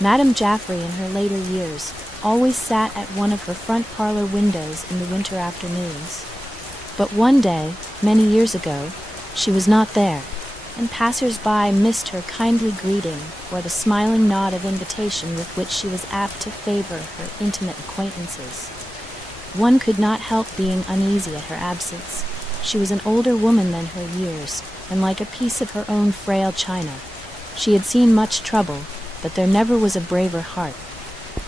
Madame Jaffrey, in her later years, always sat at one of her front parlor windows in the winter afternoons. But one day, many years ago, she was not there, and passers-by missed her kindly greeting or the smiling nod of invitation with which she was apt to favor her intimate acquaintances. One could not help being uneasy at her absence. She was an older woman than her years, and like a piece of her own frail china. She had seen much trouble, but there never was a braver heart.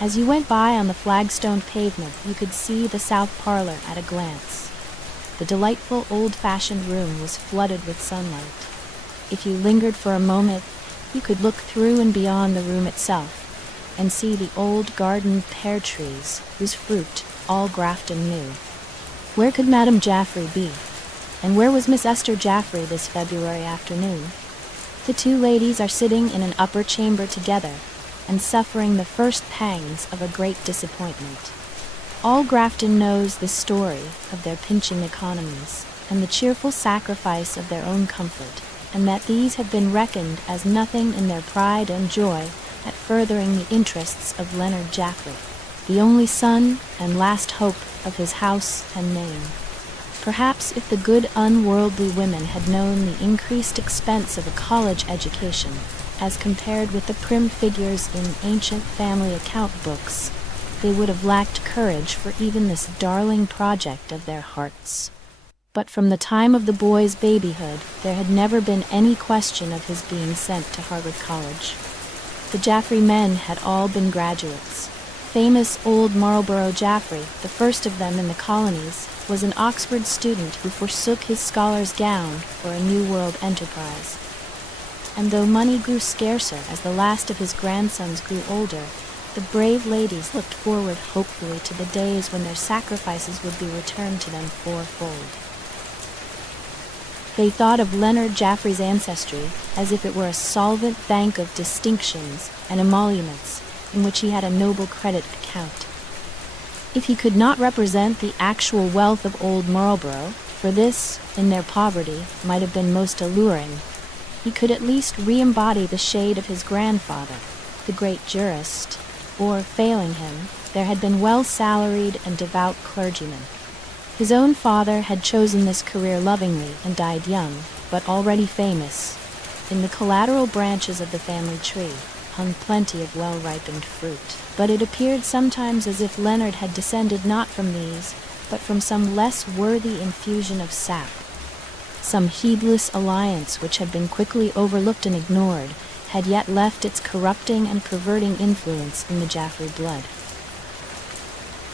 As you went by on the flagstone pavement, you could see the south parlor at a glance. The delightful old-fashioned room was flooded with sunlight. If you lingered for a moment, you could look through and beyond the room itself and see the old garden pear trees whose fruit all Grafton knew. Where could Madame Jaffrey be? And where was Miss Esther Jaffrey this February afternoon? The two ladies are sitting in an upper chamber together and suffering the first pangs of a great disappointment. All Grafton knows the story of their pinching economies and the cheerful sacrifice of their own comfort, and that these have been reckoned as nothing in their pride and joy at furthering the interests of Leonard Jaffrey, the only son and last hope of his house and name. Perhaps if the good unworldly women had known the increased expense of a college education, as compared with the prim figures in ancient family account books, they would have lacked courage for even this darling project of their hearts. But from the time of the boy's babyhood, there had never been any question of his being sent to Harvard College. The Jaffrey men had all been graduates. Famous old Marlborough Jaffrey, the first of them in the colonies, was an Oxford student who forsook his scholar's gown for a New World enterprise. And though money grew scarcer as the last of his grandsons grew older, the brave ladies looked forward hopefully to the days when their sacrifices would be returned to them fourfold. They thought of Leonard Jaffrey's ancestry as if it were a solvent bank of distinctions and emoluments in which he had a noble credit account. If he could not represent the actual wealth of old Marlborough, for this, in their poverty, might have been most alluring, he could at least re-embody the shade of his grandfather, the great jurist, or, failing him, there had been well-salaried and devout clergymen. His own father had chosen this career lovingly and died young, but already famous. In the collateral branches of the family tree hung plenty of well-ripened fruit, but it appeared sometimes as if Leonard had descended not from these, but from some less worthy infusion of sap, some heedless alliance which had been quickly overlooked and ignored, had yet left its corrupting and perverting influence in the Jaffrey blood.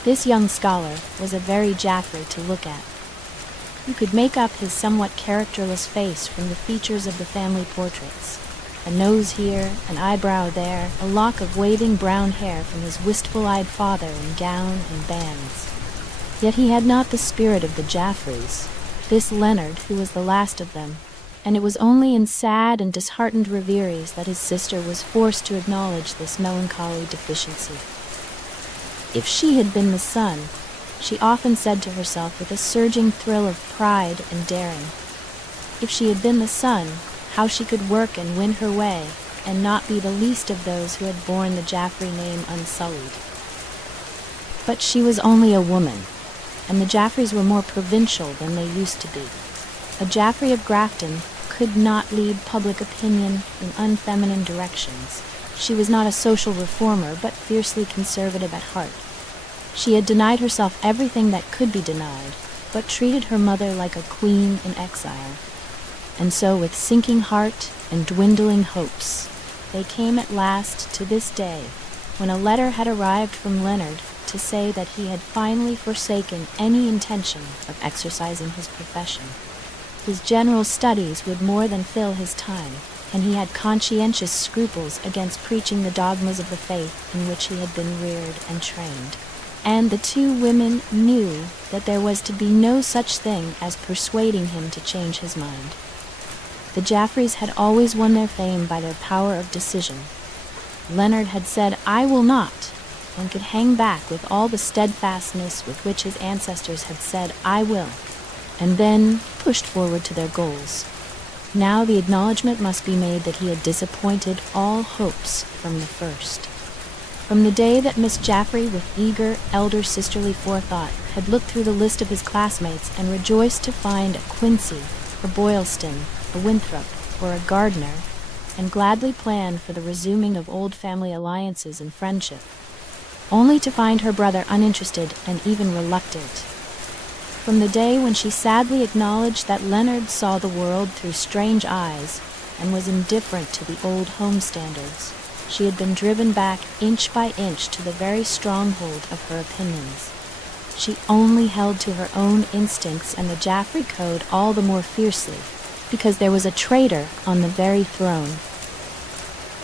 This young scholar was a very Jaffrey to look at. You could make up his somewhat characterless face from the features of the family portraits. A nose here, an eyebrow there, a lock of waving brown hair from his wistful-eyed father in gown and bands. Yet he had not the spirit of the Jaffreys, this Leonard who was the last of them, and it was only in sad and disheartened reveries that his sister was forced to acknowledge this melancholy deficiency. If she had been the son, she often said to herself with a surging thrill of pride and daring, if she had been the son, how she could work and win her way, and not be the least of those who had borne the Jaffrey name unsullied. But she was only a woman, and the Jaffreys were more provincial than they used to be. A Jaffrey of Grafton could not lead public opinion in unfeminine directions. She was not a social reformer, but fiercely conservative at heart. She had denied herself everything that could be denied, but treated her mother like a queen in exile. And so, with sinking heart and dwindling hopes, they came at last to this day, when a letter had arrived from Leonard to say that he had finally forsaken any intention of exercising his profession. His general studies would more than fill his time, and he had conscientious scruples against preaching the dogmas of the faith in which he had been reared and trained. And the two women knew that there was to be no such thing as persuading him to change his mind. The Jaffreys had always won their fame by their power of decision. Leonard had said, "I will not," and could hang back with all the steadfastness with which his ancestors had said, "I will," and then pushed forward to their goals. Now the acknowledgment must be made that he had disappointed all hopes from the first. From the day that Miss Jaffrey, with eager, elder sisterly forethought, had looked through the list of his classmates and rejoiced to find a Quincy, a Boylston, a Winthrop, or a Gardner, and gladly planned for the resuming of old family alliances and friendship, only to find her brother uninterested and even reluctant. From the day when she sadly acknowledged that Leonard saw the world through strange eyes and was indifferent to the old home standards, she had been driven back inch by inch to the very stronghold of her opinions. She only held to her own instincts and the Jaffrey Code all the more fiercely, because there was a traitor on the very throne.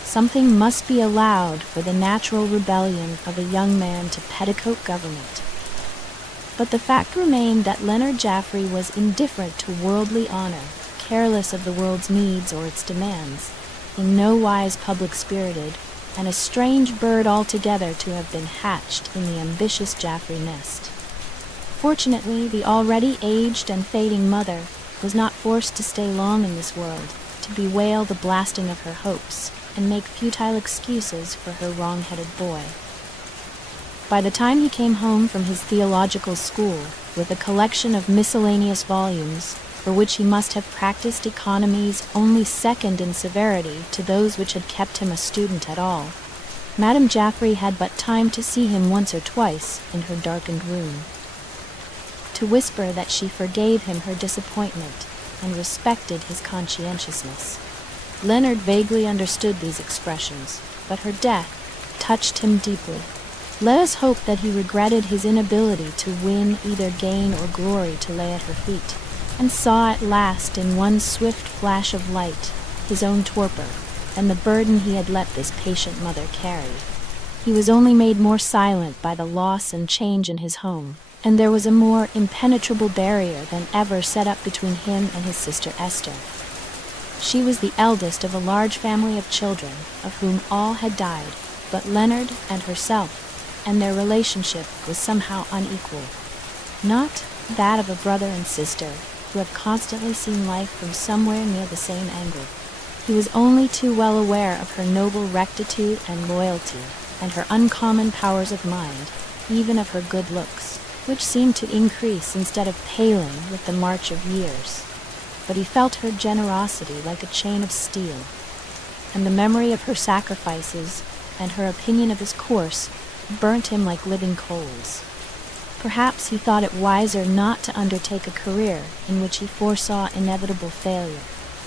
Something must be allowed for the natural rebellion of a young man to petticoat government. But the fact remained that Leonard Jaffrey was indifferent to worldly honor, careless of the world's needs or its demands, in no wise public-spirited, and a strange bird altogether to have been hatched in the ambitious Jaffrey nest. Fortunately, the already aged and fading mother was not forced to stay long in this world, to bewail the blasting of her hopes, and make futile excuses for her wrong-headed boy. By the time he came home from his theological school, with a collection of miscellaneous volumes, for which he must have practiced economies only second in severity to those which had kept him a student at all, Madame Jaffrey had but time to see him once or twice in her darkened room, to whisper that she forgave him her disappointment and respected his conscientiousness. Leonard vaguely understood these expressions, but her death touched him deeply. Let us hope that he regretted his inability to win either gain or glory to lay at her feet, and saw at last in one swift flash of light his own torpor and the burden he had let this patient mother carry. He was only made more silent by the loss and change in his home, and there was a more impenetrable barrier than ever set up between him and his sister Esther. She was the eldest of a large family of children, of whom all had died, but Leonard and herself, and their relationship was somehow unequal. Not that of a brother and sister, who have constantly seen life from somewhere near the same angle. He was only too well aware of her noble rectitude and loyalty, and her uncommon powers of mind, even of her good looks, which seemed to increase instead of paling with the march of years. But he felt her generosity like a chain of steel, and the memory of her sacrifices and her opinion of his course burnt him like living coals. Perhaps he thought it wiser not to undertake a career in which he foresaw inevitable failure.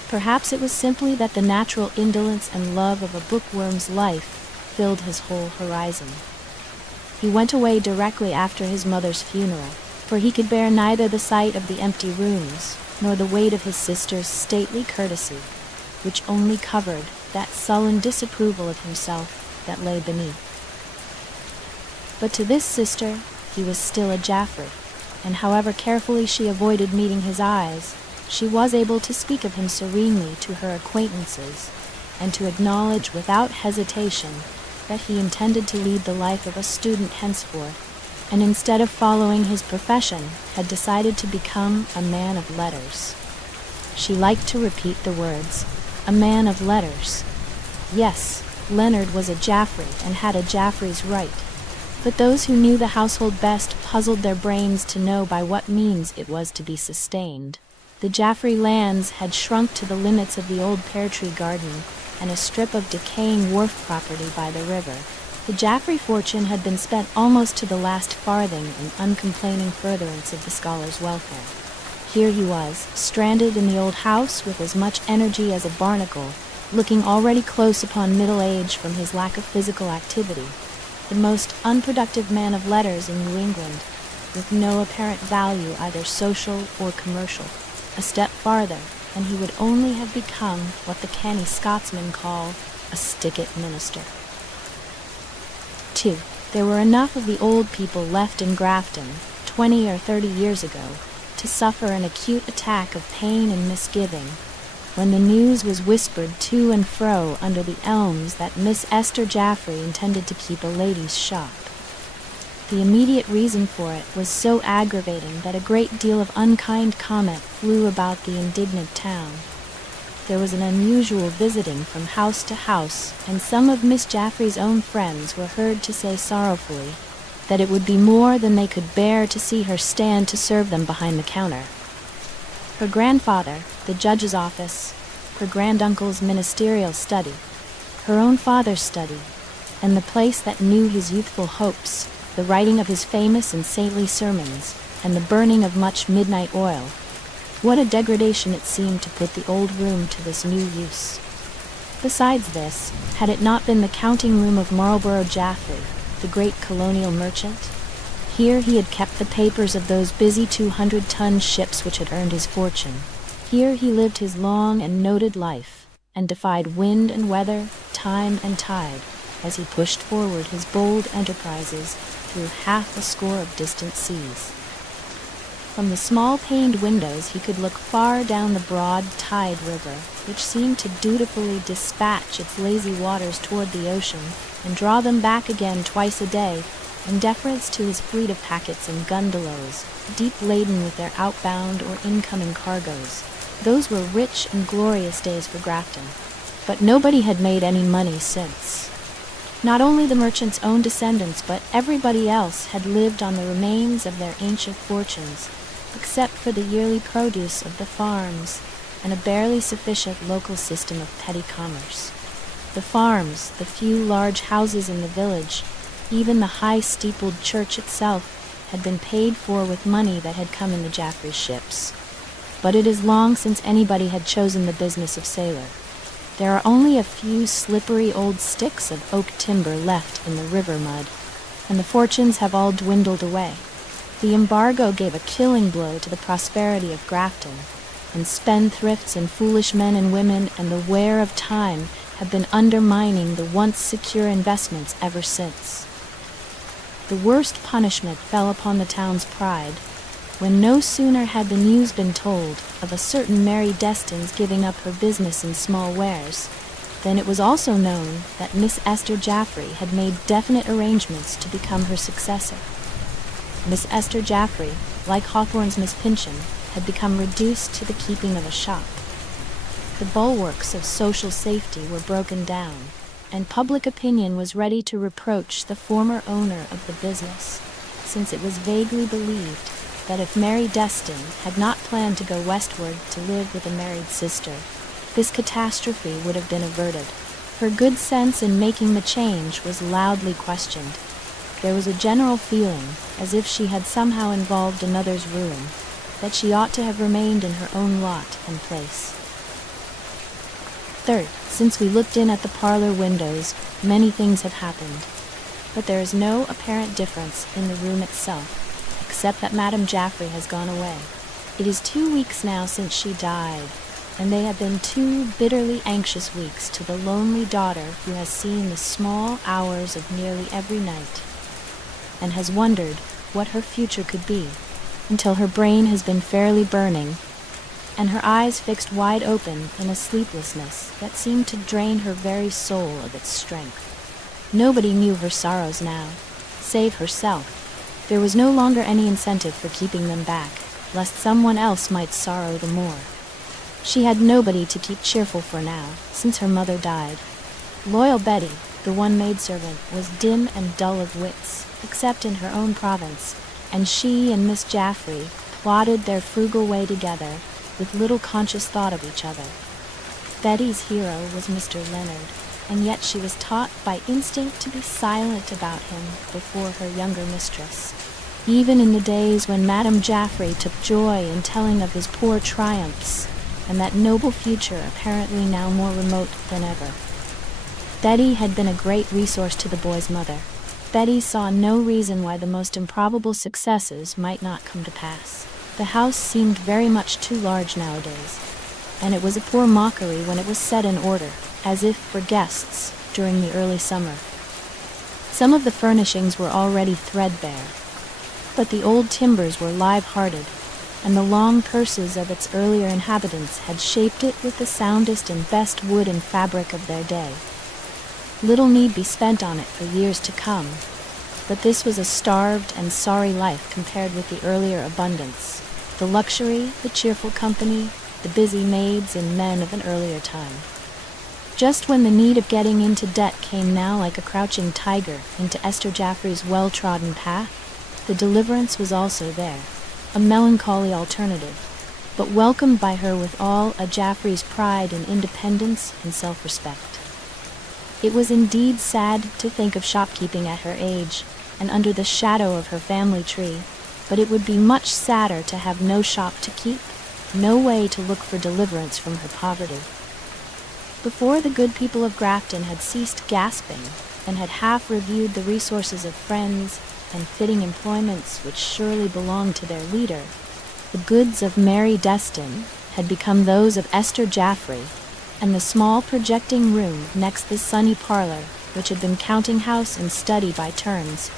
Perhaps it was simply that the natural indolence and love of a bookworm's life filled his whole horizon. He went away directly after his mother's funeral, for he could bear neither the sight of the empty rooms nor the weight of his sister's stately courtesy, which only covered that sullen disapproval of himself that lay beneath. But to this sister he was still a Jaffrey, and however carefully she avoided meeting his eyes, she was able to speak of him serenely to her acquaintances, and to acknowledge without hesitation that he intended to lead the life of a student henceforth, and instead of following his profession, had decided to become a man of letters. She liked to repeat the words, a man of letters. Yes, Leonard was a Jaffrey and had a Jaffrey's right, but those who knew the household best puzzled their brains to know by what means it was to be sustained. The Jaffrey lands had shrunk to the limits of the old pear-tree garden and a strip of decaying wharf property by the river. The Jaffrey fortune had been spent almost to the last farthing in uncomplaining furtherance of the scholar's welfare. Here he was, stranded in the old house with as much energy as a barnacle, looking already close upon middle age from his lack of physical activity, the most unproductive man of letters in New England, with no apparent value either social or commercial. A step farther, and he would only have become what the canny Scotsmen call a stick-it minister. 2. There were enough of the old people left in Grafton, 20 or 30 years ago, to suffer an acute attack of pain and misgiving, when the news was whispered to and fro under the elms that Miss Esther Jaffrey intended to keep a ladies' shop. The immediate reason for it was so aggravating that a great deal of unkind comment flew about the indignant town. there was an unusual visiting from house to house, and some of Miss Jaffrey's own friends were heard to say sorrowfully that it would be more than they could bear to see her stand to serve them behind the counter. Her grandfather, the judge's office, her granduncle's ministerial study, her own father's study, and the place that knew his youthful hopes, the writing of his famous and saintly sermons, and the burning of much midnight oil. What a degradation it seemed to put the old room to this new use. Besides this, had it not been the counting room of Marlborough Jaffrey, the great colonial merchant? Here he had kept the papers of those busy 200-ton ships which had earned his fortune. Here he lived his long and noted life, and defied wind and weather, time and tide, as he pushed forward his bold enterprises through half a score of distant seas. From the small-paned windows he could look far down the broad tide river, which seemed to dutifully dispatch its lazy waters toward the ocean and draw them back again twice a day, in deference to his fleet of packets and gundelows, deep laden with their outbound or incoming cargoes. Those were rich and glorious days for Grafton, but nobody had made any money since. Not only the merchant's own descendants, but everybody else had lived on the remains of their ancient fortunes, except for the yearly produce of the farms and a barely sufficient local system of petty commerce. The farms, the few large houses in the village, even the high-steepled church itself, had been paid for with money that had come in the Jaffrey ships. But it is long since anybody had chosen the business of sailor. There are only a few slippery old sticks of oak timber left in the river mud, and the fortunes have all dwindled away. The embargo gave a killing blow to the prosperity of Grafton, and spendthrifts and foolish men and women and the wear of time have been undermining the once secure investments ever since. The worst punishment fell upon the town's pride, when no sooner had the news been told of a certain Mary Destin's giving up her business in small wares, than it was also known that Miss Esther Jaffrey had made definite arrangements to become her successor. Miss Esther Jaffrey, like Hawthorne's Miss Pynchon, had become reduced to the keeping of a shop. The bulwarks of social safety were broken down, and public opinion was ready to reproach the former owner of the business, since it was vaguely believed that if Mary Destin had not planned to go westward to live with a married sister, this catastrophe would have been averted. Her good sense in making the change was loudly questioned. There was a general feeling, as if she had somehow involved another's ruin, that she ought to have remained in her own lot and place. Third, since we looked in at the parlor windows, many things have happened, but there is no apparent difference in the room itself, except that Madame Jaffrey has gone away. It is 2 weeks now since she died, and they have been 2 bitterly anxious weeks to the lonely daughter who has seen the small hours of nearly every night, and has wondered what her future could be, until her brain has been fairly burning, and her eyes fixed wide open in a sleeplessness that seemed to drain her very soul of its strength. Nobody knew her sorrows now, save herself. There was no longer any incentive for keeping them back, lest someone else might sorrow the more. She had nobody to keep cheerful for now, since her mother died. Loyal Betty, the one maidservant, was dim and dull of wits, except in her own province, and she and Miss Jaffrey plodded their frugal way together, with little conscious thought of each other. Betty's hero was Mr. Leonard, and yet she was taught by instinct to be silent about him before her younger mistress, even in the days when Madame Jaffrey took joy in telling of his poor triumphs, and that noble future apparently now more remote than ever. Betty had been a great resource to the boy's mother. Betty saw no reason why the most improbable successes might not come to pass. The house seemed very much too large nowadays, and it was a poor mockery when it was set in order, as if for guests, during the early summer. Some of the furnishings were already threadbare, but the old timbers were live-hearted, and the long purses of its earlier inhabitants had shaped it with the soundest and best wood and fabric of their day. Little need be spent on it for years to come, but this was a starved and sorry life compared with the earlier abundance. The luxury, the cheerful company, the busy maids and men of an earlier time. Just when the need of getting into debt came now like a crouching tiger into Esther Jaffrey's well-trodden path, the deliverance was also there, a melancholy alternative, but welcomed by her with all a Jaffrey's pride in independence and self-respect. It was indeed sad to think of shopkeeping at her age and under the shadow of her family tree, but it would be much sadder to have no shop to keep, no way to look for deliverance from her poverty. Before the good people of Grafton had ceased gasping and had half reviewed the resources of friends and fitting employments which surely belonged to their leader, the goods of Mary Destin had become those of Esther Jaffrey, and the small projecting room next the sunny parlor, which had been counting house and study by turns,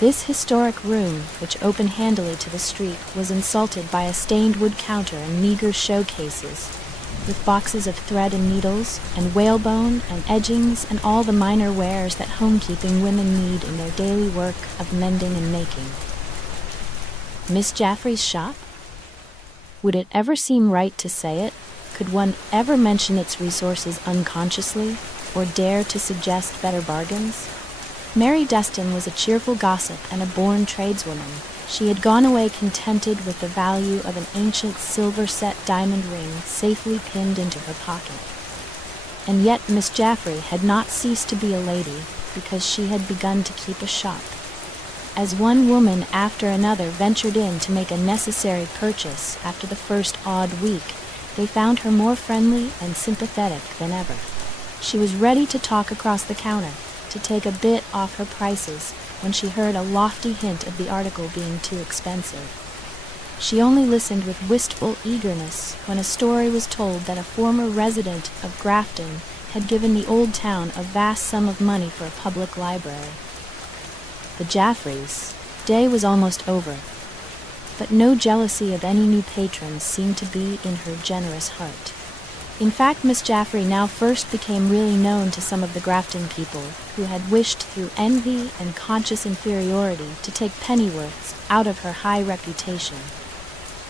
this historic room, which opened handily to the street, was insulted by a stained wood counter and meager showcases, with boxes of thread and needles, and whalebone and edgings and all the minor wares that homekeeping women need in their daily work of mending and making. Miss Jaffrey's shop? Would it ever seem right to say it? Could one ever mention its resources unconsciously, or dare to suggest better bargains? Mary Destin was a cheerful gossip and a born tradeswoman. She had gone away contented with the value of an ancient silver-set diamond ring safely pinned into her pocket. And yet Miss Jaffrey had not ceased to be a lady because she had begun to keep a shop. As one woman after another ventured in to make a necessary purchase after the first odd week, they found her more friendly and sympathetic than ever. She was ready to talk across the counter, to take a bit off her prices when she heard a lofty hint of the article being too expensive. She only listened with wistful eagerness when a story was told that a former resident of Grafton had given the old town a vast sum of money for a public library. The Jaffreys' day was almost over, but no jealousy of any new patrons seemed to be in her generous heart. In fact, Miss Jaffrey now first became really known to some of the Grafton people, who had wished through envy and conscious inferiority to take pennyworths out of her high reputation.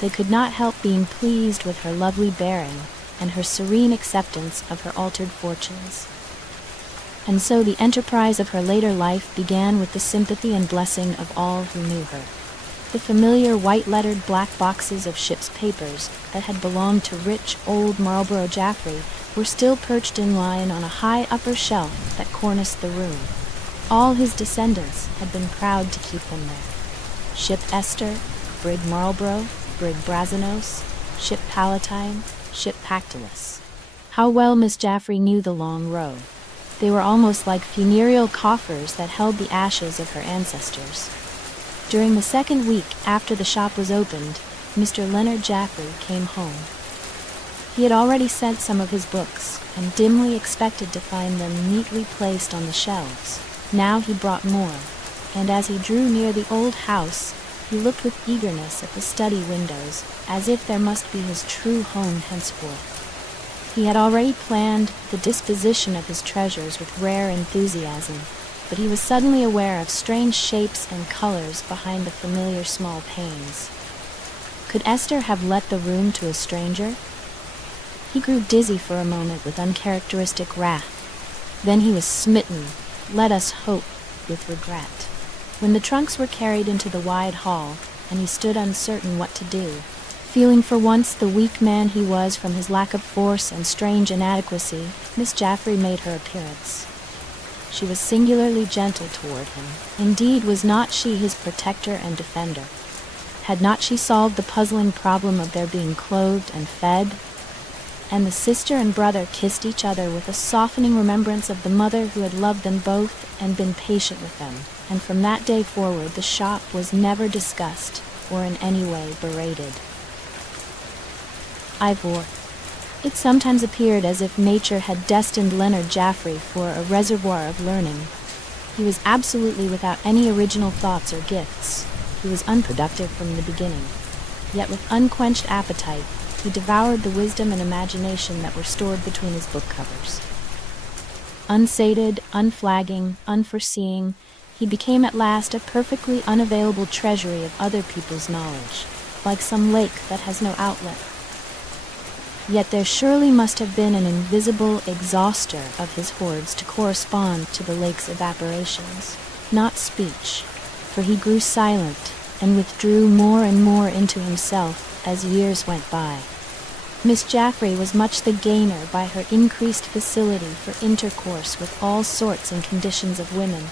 They could not help being pleased with her lovely bearing and her serene acceptance of her altered fortunes. And so the enterprise of her later life began with the sympathy and blessing of all who knew her. The familiar white-lettered black boxes of ship's papers that had belonged to rich old Marlborough Jaffrey were still perched in line on a high upper shelf that corniced the room. All his descendants had been proud to keep them there. Ship Esther, Brig Marlborough, Brig Brazenos, Ship Palatine, Ship Pactolus. How well Miss Jaffrey knew the long row. They were almost like funereal coffers that held the ashes of her ancestors. During the second week after the shop was opened, Mr. Leonard Jaffrey came home. He had already sent some of his books, and dimly expected to find them neatly placed on the shelves. Now he brought more, and as he drew near the old house, he looked with eagerness at the study windows, as if there must be his true home henceforth. He had already planned the disposition of his treasures with rare enthusiasm, but he was suddenly aware of strange shapes and colors behind the familiar small panes. Could Esther have let the room to a stranger? He grew dizzy for a moment with uncharacteristic wrath. Then he was smitten, let us hope, with regret. When the trunks were carried into the wide hall, and he stood uncertain what to do, feeling for once the weak man he was from his lack of force and strange inadequacy, Miss Jaffrey made her appearance. She was singularly gentle toward him. Indeed, was not she his protector and defender? Had not she solved the puzzling problem of their being clothed and fed? And the sister and brother kissed each other with a softening remembrance of the mother who had loved them both and been patient with them, and from that day forward the shop was never discussed or in any way berated. Ivor. It sometimes appeared as if nature had destined Leonard Jaffrey for a reservoir of learning. He was absolutely without any original thoughts or gifts. He was unproductive from the beginning. Yet with unquenched appetite, he devoured the wisdom and imagination that were stored between his book covers. Unsated, unflagging, unforeseeing, he became at last a perfectly unavailable treasury of other people's knowledge, like some lake that has no outlet. Yet there surely must have been an invisible exhauster of his hoards to correspond to the lake's evaporations, not speech, for he grew silent and withdrew more and more into himself as years went by. Miss Jaffrey was much the gainer by her increased facility for intercourse with all sorts and conditions of women,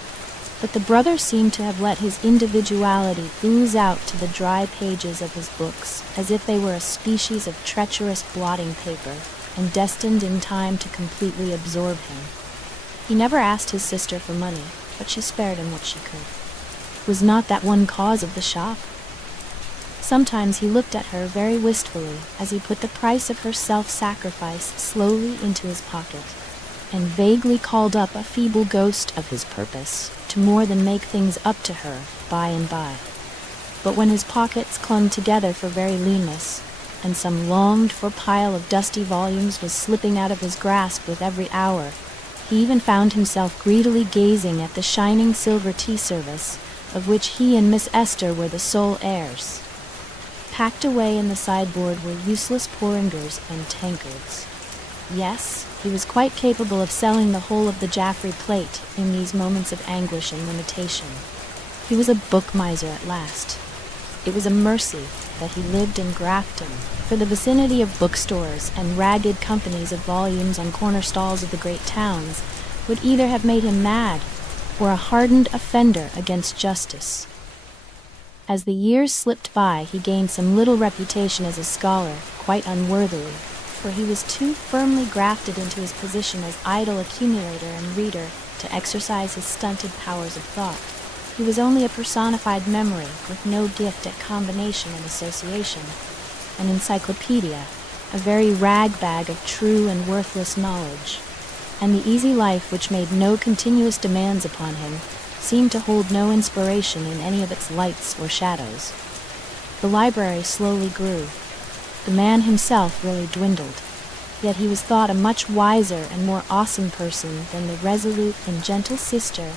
but the brother seemed to have let his individuality ooze out to the dry pages of his books, as if they were a species of treacherous blotting paper, and destined in time to completely absorb him. He never asked his sister for money, but she spared him what she could. Was not that one cause of the shop? Sometimes he looked at her very wistfully as he put the price of her self-sacrifice slowly into his pocket, and vaguely called up a feeble ghost of his purpose to more than make things up to her by and by. But when his pockets clung together for very leanness, and some longed-for pile of dusty volumes was slipping out of his grasp with every hour, he even found himself greedily gazing at the shining silver tea service, of which he and Miss Esther were the sole heirs. Packed away in the sideboard were useless porringers and tankards. Yes, he was quite capable of selling the whole of the Jaffrey plate in these moments of anguish and limitation. He was a book miser at last. It was a mercy that he lived in Grafton, for the vicinity of bookstores and ragged companies of volumes on corner stalls of the great towns would either have made him mad or a hardened offender against justice. As the years slipped by, he gained some little reputation as a scholar, quite unworthily, for he was too firmly grafted into his position as idle accumulator and reader to exercise his stunted powers of thought. He was only a personified memory with no gift at combination and association, an encyclopedia, a very rag-bag of true and worthless knowledge, and the easy life which made no continuous demands upon him seemed to hold no inspiration in any of its lights or shadows. The library slowly grew. The man himself really dwindled, yet he was thought a much wiser and more awesome person than the resolute and gentle sister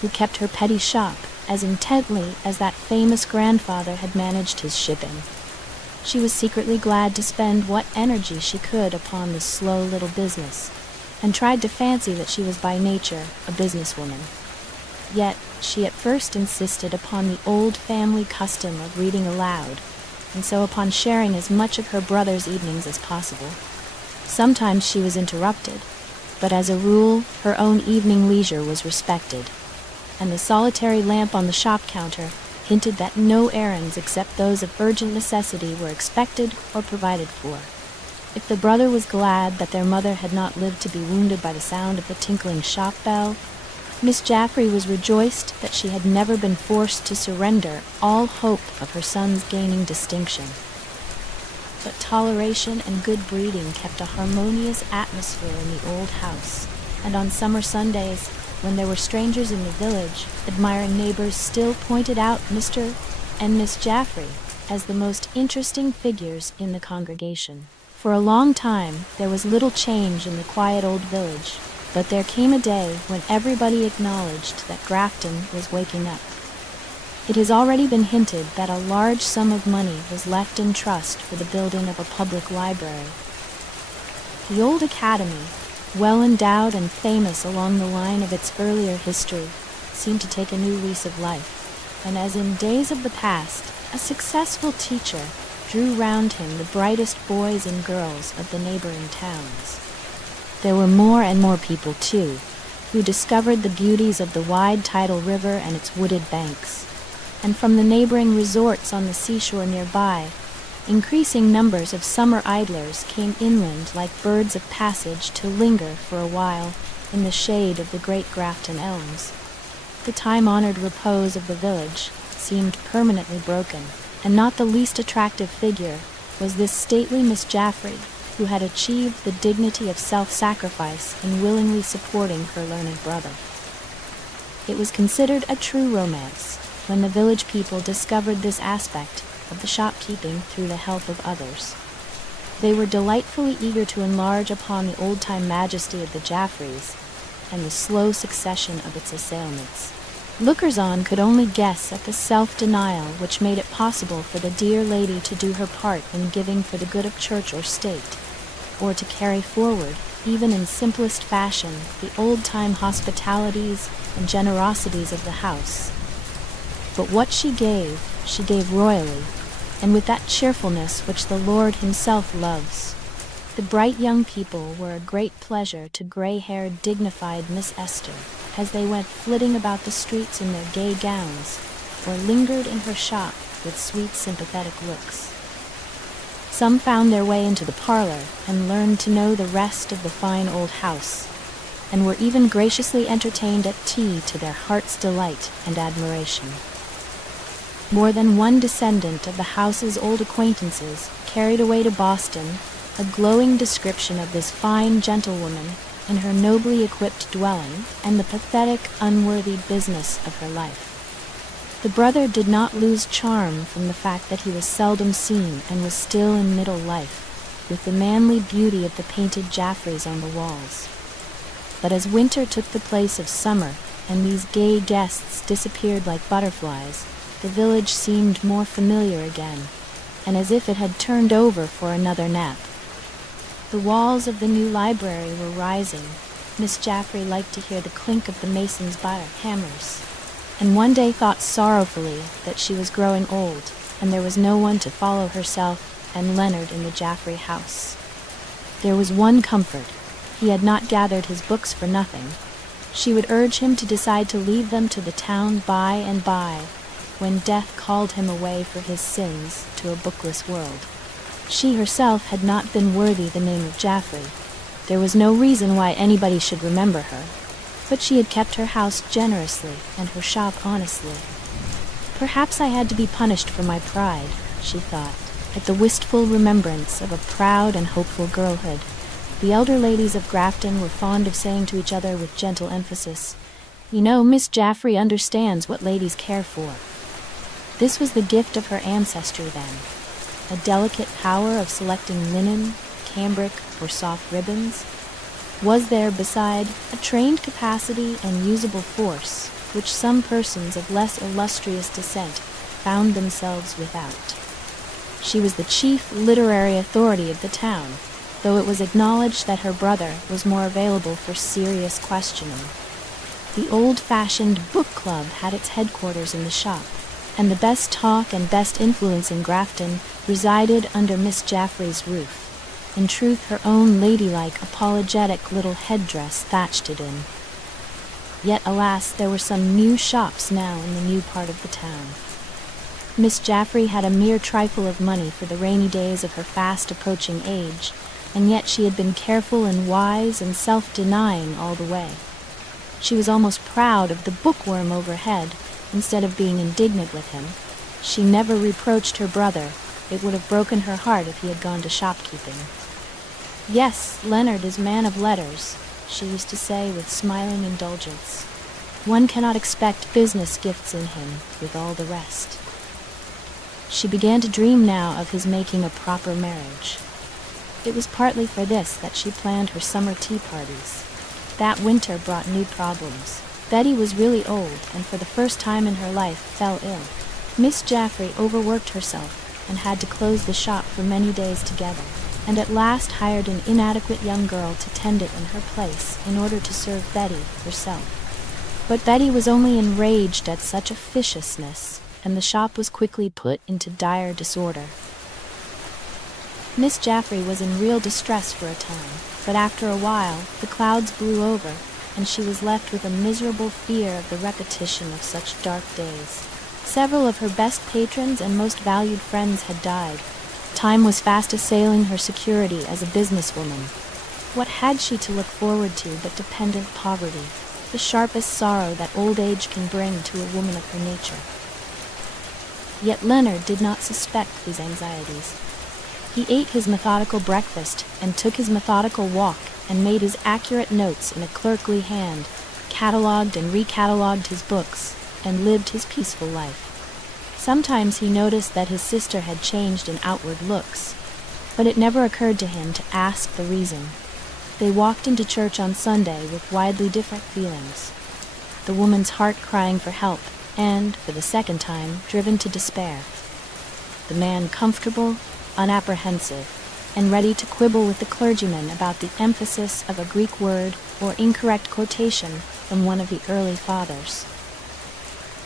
who kept her petty shop as intently as that famous grandfather had managed his shipping. She was secretly glad to spend what energy she could upon this slow little business, and tried to fancy that she was by nature a businesswoman. Yet she at first insisted upon the old family custom of reading aloud, and so upon sharing as much of her brother's evenings as possible. Sometimes she was interrupted, but as a rule her own evening leisure was respected, and the solitary lamp on the shop counter hinted that no errands except those of urgent necessity were expected or provided for. If the brother was glad that their mother had not lived to be wounded by the sound of the tinkling shop bell, Miss Jaffrey was rejoiced that she had never been forced to surrender all hope of her son's gaining distinction. But toleration and good breeding kept a harmonious atmosphere in the old house, and on summer Sundays, when there were strangers in the village, admiring neighbors still pointed out Mr. and Miss Jaffrey as the most interesting figures in the congregation. For a long time there was little change in the quiet old village, but there came a day when everybody acknowledged that Grafton was waking up. It has already been hinted that a large sum of money was left in trust for the building of a public library. The old academy, well endowed and famous along the line of its earlier history, seemed to take a new lease of life, and as in days of the past, a successful teacher drew round him the brightest boys and girls of the neighboring towns. There were more and more people, too, who discovered the beauties of the wide tidal river and its wooded banks, and from the neighboring resorts on the seashore nearby, increasing numbers of summer idlers came inland like birds of passage to linger for a while in the shade of the great Grafton elms. The time-honored repose of the village seemed permanently broken, and not the least attractive figure was this stately Miss Jaffrey, who had achieved the dignity of self-sacrifice in willingly supporting her learned brother. It was considered a true romance when the village people discovered this aspect of the shopkeeping through the help of others. They were delightfully eager to enlarge upon the old-time majesty of the Jaffreys and the slow succession of its assailants. Lookers-on could only guess at the self-denial which made it possible for the dear lady to do her part in giving for the good of church or state, or to carry forward, even in simplest fashion, the old-time hospitalities and generosities of the house. But what she gave royally, and with that cheerfulness which the Lord himself loves. The bright young people were a great pleasure to gray-haired, dignified Miss Esther, as they went flitting about the streets in their gay gowns, or lingered in her shop with sweet, sympathetic looks. Some found their way into the parlor and learned to know the rest of the fine old house, and were even graciously entertained at tea to their heart's delight and admiration. More than one descendant of the house's old acquaintances carried away to Boston a glowing description of this fine gentlewoman in her nobly equipped dwelling and the pathetic, unworthy business of her life. The brother did not lose charm from the fact that he was seldom seen and was still in middle life, with the manly beauty of the painted Jaffreys on the walls. But as winter took the place of summer and these gay guests disappeared like butterflies, the village seemed more familiar again, and as if it had turned over for another nap. The walls of the new library were rising. Miss Jaffrey liked to hear the clink of the masons' hammers, and one day thought sorrowfully that she was growing old, and there was no one to follow herself and Leonard in the Jaffrey house. There was one comfort. He had not gathered his books for nothing. She would urge him to decide to leave them to the town by and by, when death called him away for his sins to a bookless world. She herself had not been worthy the name of Jaffrey. There was no reason why anybody should remember her, but she had kept her house generously and her shop honestly. Perhaps I had to be punished for my pride, she thought, at the wistful remembrance of a proud and hopeful girlhood. The elder ladies of Grafton were fond of saying to each other with gentle emphasis, "You know, Miss Jaffrey understands what ladies care for." This was the gift of her ancestry then, a delicate power of selecting linen, cambric, or soft ribbons. Was there, beside, a trained capacity and usable force, which some persons of less illustrious descent found themselves without? She was the chief literary authority of the town, though it was acknowledged that her brother was more available for serious questioning. The old-fashioned book club had its headquarters in the shop, and the best talk and best influence in Grafton resided under Miss Jaffrey's roof. In truth, her own ladylike, apologetic little headdress thatched it in. Yet, alas, there were some new shops now in the new part of the town. Miss Jaffrey had a mere trifle of money for the rainy days of her fast-approaching age, and yet she had been careful and wise and self-denying all the way. She was almost proud of the bookworm overhead, instead of being indignant with him. She never reproached her brother. It would have broken her heart if he had gone to shopkeeping. "Yes, Leonard is man of letters," she used to say with smiling indulgence. "One cannot expect business gifts in him with all the rest." She began to dream now of his making a proper marriage. It was partly for this that she planned her summer tea parties. That winter brought new problems. Betty was really old, and for the first time in her life fell ill. Miss Jaffrey overworked herself and had to close the shop for many days together, and at last hired an inadequate young girl to tend it in her place in order to serve Betty herself. But Betty was only enraged at such officiousness, and the shop was quickly put into dire disorder. Miss Jaffrey was in real distress for a time, but after a while the clouds blew over, and she was left with a miserable fear of the repetition of such dark days. Several of her best patrons and most valued friends had died. Time was fast assailing her security as a businesswoman. What had she to look forward to but dependent poverty, the sharpest sorrow that old age can bring to a woman of her nature? Yet Leonard did not suspect these anxieties. He ate his methodical breakfast and took his methodical walk and made his accurate notes in a clerkly hand, catalogued and recatalogued his books, and lived his peaceful life. Sometimes he noticed that his sister had changed in outward looks, but it never occurred to him to ask the reason. They walked into church on Sunday with widely different feelings. The woman's heart crying for help, and, for the second time, driven to despair. The man comfortable, unapprehensive, and ready to quibble with the clergyman about the emphasis of a Greek word or incorrect quotation from one of the early fathers.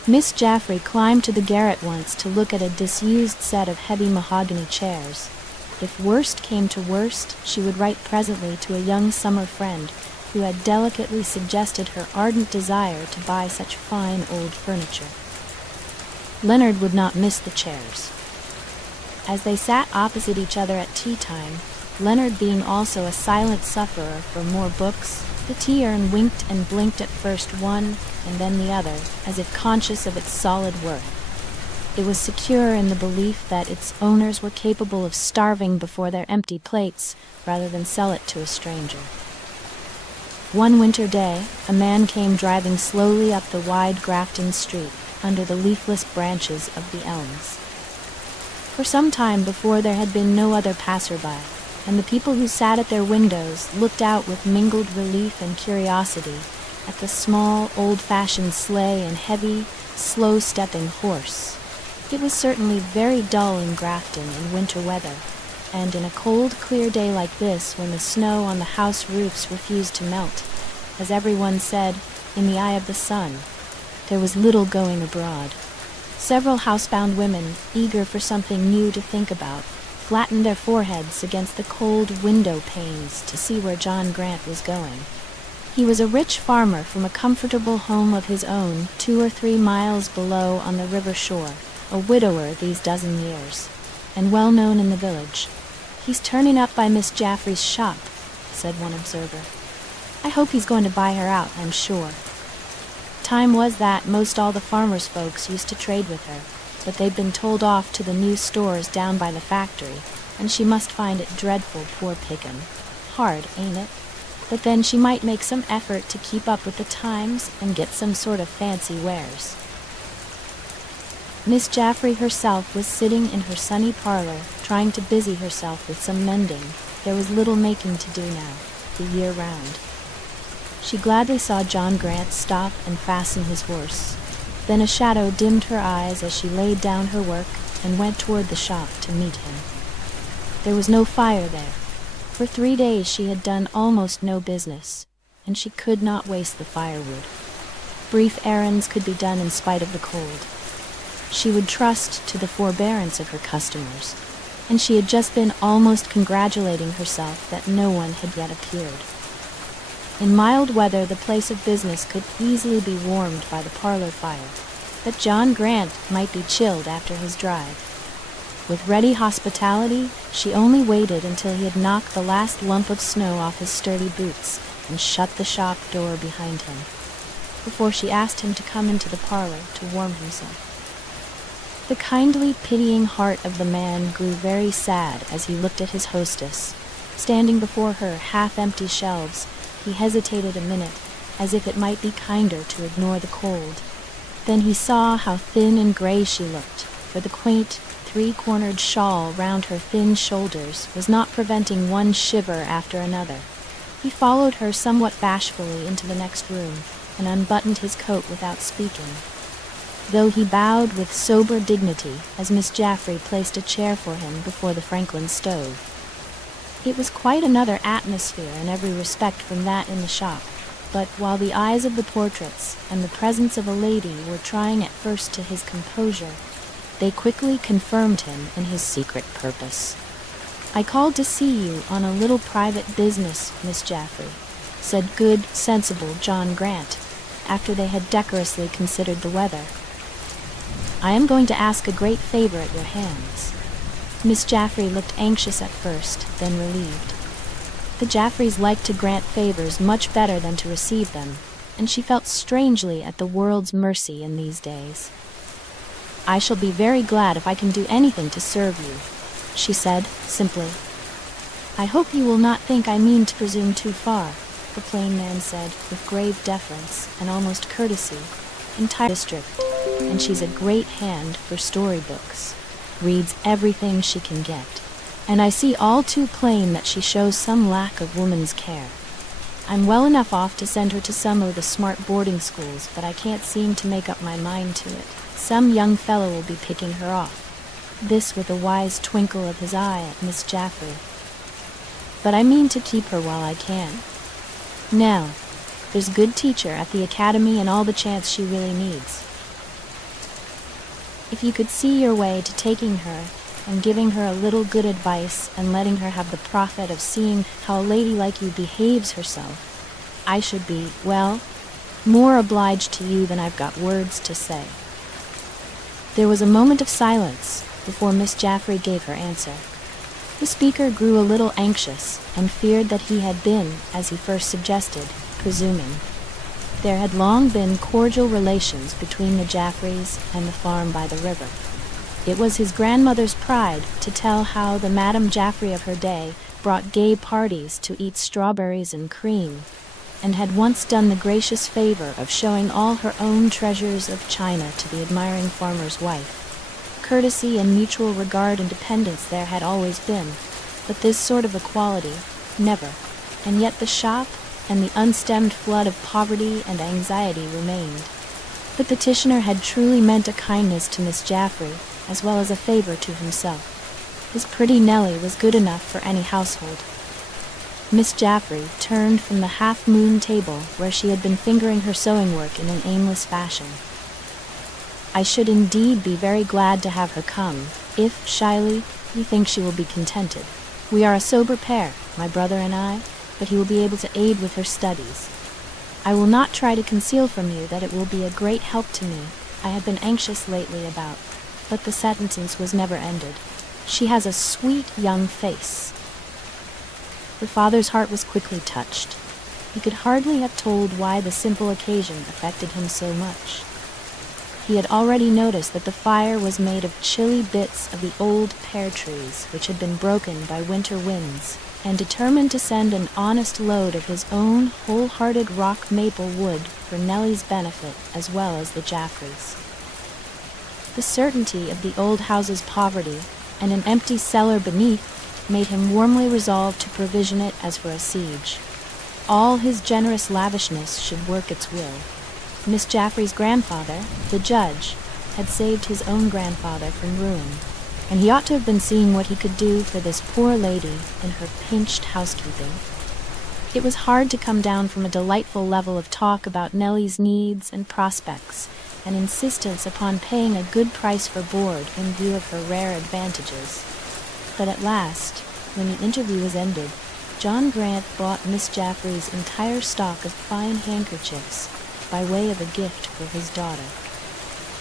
Miss Jaffrey climbed to the garret once to look at a disused set of heavy mahogany chairs. If worst came to worst, she would write presently to a young summer friend who had delicately suggested her ardent desire to buy such fine old furniture. Leonard would not miss the chairs. As they sat opposite each other at tea time, Leonard being also a silent sufferer for more books, the tea urn winked and blinked at first one and then the other, as if conscious of its solid worth. It was secure in the belief that its owners were capable of starving before their empty plates rather than sell it to a stranger. One winter day, a man came driving slowly up the wide Grafton Street under the leafless branches of the elms. For some time before there had been no other passerby, and the people who sat at their windows looked out with mingled relief and curiosity at the small, old-fashioned sleigh and heavy, slow-stepping horse. It was certainly very dull in Grafton in winter weather, and in a cold, clear day like this, when the snow on the house roofs refused to melt, as everyone said, in the eye of the sun, there was little going abroad. Several housebound women, eager for something new to think about, flattened their foreheads against the cold window panes to see where John Grant was going. He was a rich farmer from a comfortable home of his own 2 or 3 miles below on the river shore, a widower these dozen years, and well known in the village. "He's turning up by Miss Jaffrey's shop," said one observer. "I hope he's going to buy her out, I'm sure." Time was that most all the farmers' folks used to trade with her, but they'd been told off to the new stores down by the factory, and she must find it dreadful, poor pickin'. Hard, ain't it? But then she might make some effort to keep up with the times and get some sort of fancy wares. Miss Jaffrey herself was sitting in her sunny parlor, trying to busy herself with some mending. There was little making to do now, the year round. She gladly saw John Grant stop and fasten his horse. Then a shadow dimmed her eyes as she laid down her work and went toward the shop to meet him. There was no fire there. For 3 days she had done almost no business, and she could not waste the firewood. Brief errands could be done in spite of the cold. She would trust to the forbearance of her customers, and she had just been almost congratulating herself that no one had yet appeared. In mild weather the place of business could easily be warmed by the parlor fire, that John Grant might be chilled after his drive. With ready hospitality, she only waited until he had knocked the last lump of snow off his sturdy boots and shut the shop door behind him, before she asked him to come into the parlor to warm himself. The kindly, pitying heart of the man grew very sad as he looked at his hostess. Standing before her half-empty shelves, he hesitated a minute, as if it might be kinder to ignore the cold. Then he saw how thin and gray she looked, for the quaint, 3-cornered shawl round her thin shoulders was not preventing one shiver after another. He followed her somewhat bashfully into the next room, and unbuttoned his coat without speaking, though he bowed with sober dignity as Miss Jaffrey placed a chair for him before the Franklin stove. It was quite another atmosphere in every respect from that in the shop, but while the eyes of the portraits and the presence of a lady were trying at first to his composure, they quickly confirmed him in his secret purpose. "I called to see you on a little private business, Miss Jaffrey," said good, sensible John Grant, after they had decorously considered the weather. "I am going to ask a great favor at your hands." Miss Jaffrey looked anxious at first, then relieved. The Jaffreys liked to grant favors much better than to receive them, and she felt strangely at the world's mercy in these days. "I shall be very glad if I can do anything to serve you," she said, simply. "I hope you will not think I mean to presume too far," the plain man said, with grave deference and almost courtesy. "Entire district, and she's a great hand for storybooks. Reads everything she can get, and I see all too plain that she shows some lack of woman's care. I'm well enough off to send her to some of the smart boarding schools, but I can't seem to make up my mind to it. Some young fellow will be picking her off." This with a wise twinkle of his eye at Miss Jaffrey. but I mean to keep her while I can. Nell, there's a good teacher at the academy and all the chance she really needs. If you could see your way to taking her and giving her a little good advice and letting her have the profit of seeing how a lady like you behaves herself, I should be, well, more obliged to you than I've got words to say." There was a moment of silence before Miss Jaffrey gave her answer. The speaker grew a little anxious and feared that he had been, as he first suggested, presuming. There had long been cordial relations between the Jaffreys and the farm by the river. It was his grandmother's pride to tell how the Madame Jaffrey of her day brought gay parties to eat strawberries and cream, and had once done the gracious favor of showing all her own treasures of china to the admiring farmer's wife. Courtesy and mutual regard and dependence there had always been, but this sort of equality, never, and yet the shop and the unstemmed flood of poverty and anxiety remained. The petitioner had truly meant a kindness to Miss Jaffrey, as well as a favor to himself. His pretty Nellie was good enough for any household. Miss Jaffrey turned from the half-moon table where she had been fingering her sewing work in an aimless fashion. "I should indeed be very glad to have her come, if, shyly, you think she will be contented. We are a sober pair, my brother and I, but he will be able to aid with her studies. I will not try to conceal from you that it will be a great help to me. I have been anxious lately about," but the sentence was never ended. "She has a sweet young face." The father's heart was quickly touched. He could hardly have told why the simple occasion affected him so much. He had already noticed that the fire was made of chilly bits of the old pear trees which had been broken by winter winds, and determined to send an honest load of his own wholehearted rock maple wood for Nellie's benefit as well as the Jaffreys'. The certainty of the old house's poverty and an empty cellar beneath made him warmly resolve to provision it as for a siege. All his generous lavishness should work its will. Miss Jaffrey's grandfather, the judge, had saved his own grandfather from ruin, and he ought to have been seeing what he could do for this poor lady in her pinched housekeeping. It was hard to come down from a delightful level of talk about Nellie's needs and prospects, and insistence upon paying a good price for board in view of her rare advantages. But at last, when the interview was ended, John Grant bought Miss Jaffrey's entire stock of fine handkerchiefs by way of a gift for his daughter.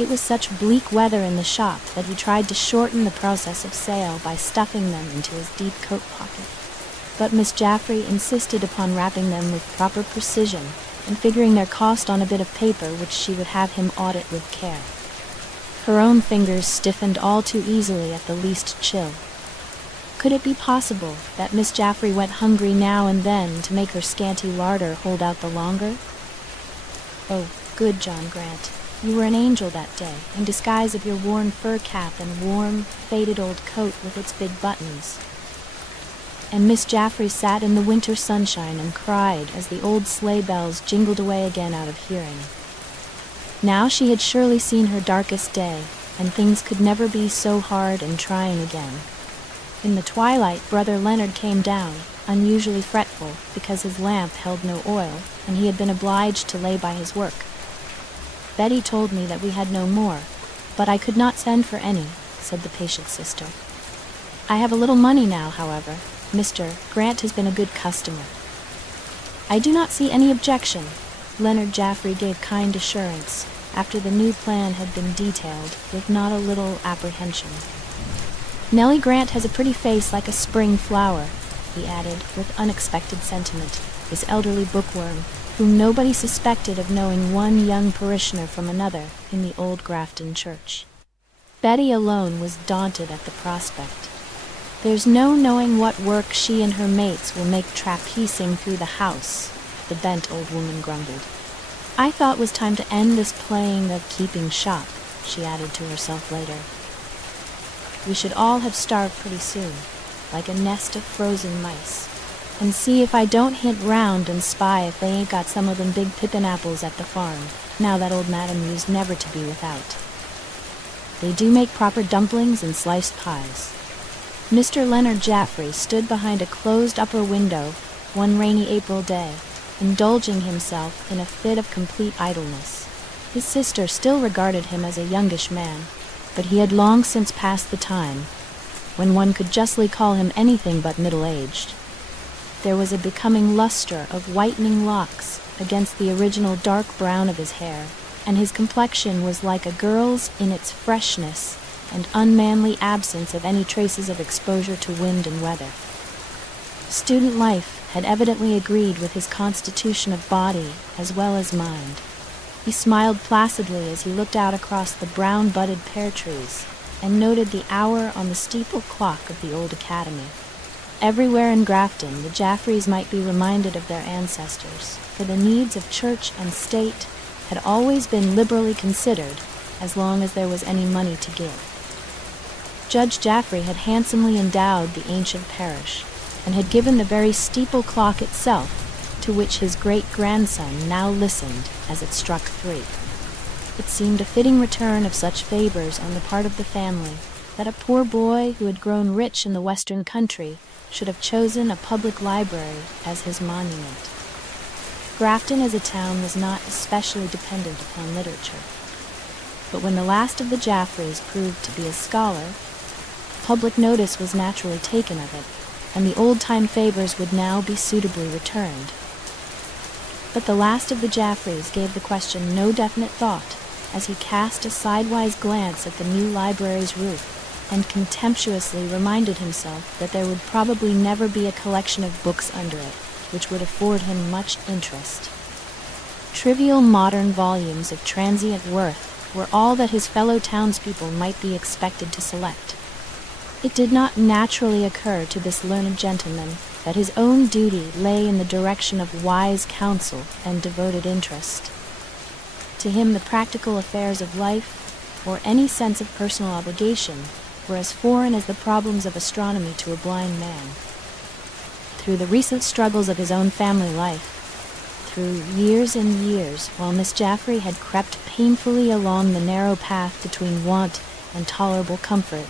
It was such bleak weather in the shop that he tried to shorten the process of sale by stuffing them into his deep coat pocket. But Miss Jaffrey insisted upon wrapping them with proper precision and figuring their cost on a bit of paper which she would have him audit with care. Her own fingers stiffened all too easily at the least chill. Could it be possible that Miss Jaffrey went hungry now and then to make her scanty larder hold out the longer? Oh, good John Grant, you were an angel that day, in disguise of your worn fur cap and warm, faded old coat with its big buttons. And Miss Jaffrey sat in the winter sunshine and cried as the old sleigh bells jingled away again out of hearing. Now she had surely seen her darkest day, and things could never be so hard and trying again. In the twilight, Brother Leonard came down, unusually fretful because his lamp held no oil, and he had been obliged to lay by his work. Betty told me that we had no more, but I could not send for any, said the patient sister. I have a little money now, however. Mr. Grant has been a good customer. I do not see any objection, Leonard Jaffrey gave kind assurance, after the new plan had been detailed, with not a little apprehension. Nellie Grant has a pretty face like a spring flower, he added, with unexpected sentiment, his elderly bookworm, whom nobody suspected of knowing one young parishioner from another in the old Grafton church. Betty alone was daunted at the prospect. There's no knowing what work she and her mates will make trapecing through the house, the bent old woman grumbled. I thought it was time to end this playing of keeping shop, she added to herself later. We should all have starved pretty soon, like a nest of frozen mice. And see if I don't hint round and spy if they ain't got some of them big pippin apples at the farm, now that old Madam used never to be without. They do make proper dumplings and sliced pies. Mr. Leonard Jaffrey stood behind a closed upper window one rainy April day, indulging himself in a fit of complete idleness. His sister still regarded him as a youngish man, but he had long since passed the time when one could justly call him anything but middle-aged. There was a becoming luster of whitening locks against the original dark brown of his hair, and his complexion was like a girl's in its freshness and unmanly absence of any traces of exposure to wind and weather. Student life had evidently agreed with his constitution of body as well as mind. He smiled placidly as he looked out across the brown-budded pear trees and noted the hour on the steeple clock of the old academy. Everywhere in Grafton, the Jaffreys might be reminded of their ancestors, for the needs of church and state had always been liberally considered as long as there was any money to give. Judge Jaffrey had handsomely endowed the ancient parish, and had given the very steeple clock itself, to which his great-grandson now listened as it struck 3. It seemed a fitting return of such favors on the part of the family that a poor boy who had grown rich in the western country should have chosen a public library as his monument. Grafton as a town was not especially dependent upon literature, but when the last of the Jaffreys proved to be a scholar, public notice was naturally taken of it, and the old-time favors would now be suitably returned. But the last of the Jaffreys gave the question no definite thought as he cast a sidewise glance at the new library's roof and contemptuously reminded himself that there would probably never be a collection of books under it which would afford him much interest. Trivial modern volumes of transient worth were all that his fellow townspeople might be expected to select. It did not naturally occur to this learned gentleman that his own duty lay in the direction of wise counsel and devoted interest. To him the practical affairs of life, or any sense of personal obligation, were as foreign as the problems of astronomy to a blind man. Through the recent struggles of his own family life, through years and years, while Miss Jaffrey had crept painfully along the narrow path between want and tolerable comfort,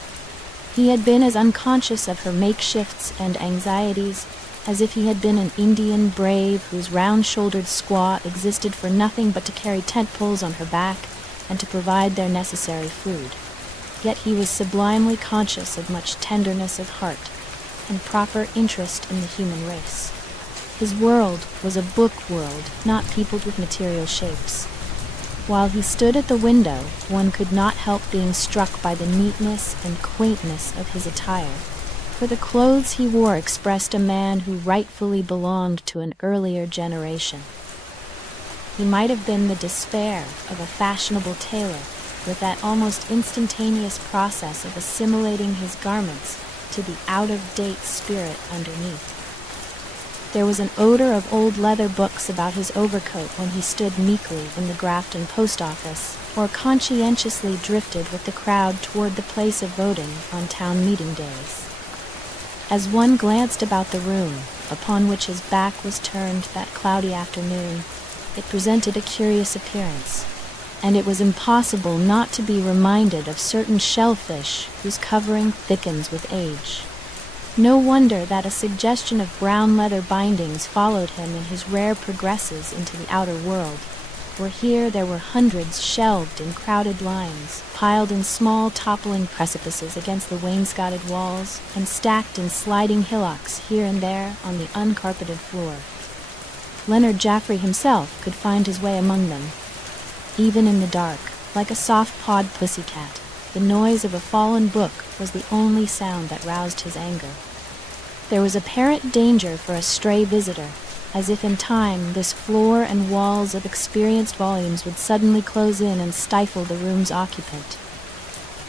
he had been as unconscious of her makeshifts and anxieties as if he had been an Indian brave whose round-shouldered squaw existed for nothing but to carry tent poles on her back and to provide their necessary food. Yet he was sublimely conscious of much tenderness of heart and proper interest in the human race. His world was a book world, not peopled with material shapes. While he stood at the window, one could not help being struck by the neatness and quaintness of his attire, for the clothes he wore expressed a man who rightfully belonged to an earlier generation. He might have been the despair of a fashionable tailor, with that almost instantaneous process of assimilating his garments to the out-of-date spirit underneath. There was an odor of old leather books about his overcoat when he stood meekly in the Grafton post office, or conscientiously drifted with the crowd toward the place of voting on town meeting days. As one glanced about the room, upon which his back was turned that cloudy afternoon, it presented a curious appearance, and it was impossible not to be reminded of certain shellfish whose covering thickens with age. No wonder that a suggestion of brown leather bindings followed him in his rare progresses into the outer world, for here there were hundreds shelved in crowded lines, piled in small toppling precipices against the wainscoted walls, and stacked in sliding hillocks here and there on the uncarpeted floor. Leonard Jaffrey himself could find his way among them. Even in the dark, like a soft-pawed pussycat, the noise of a fallen book was the only sound that roused his anger. There was apparent danger for a stray visitor, as if in time this floor and walls of experienced volumes would suddenly close in and stifle the room's occupant.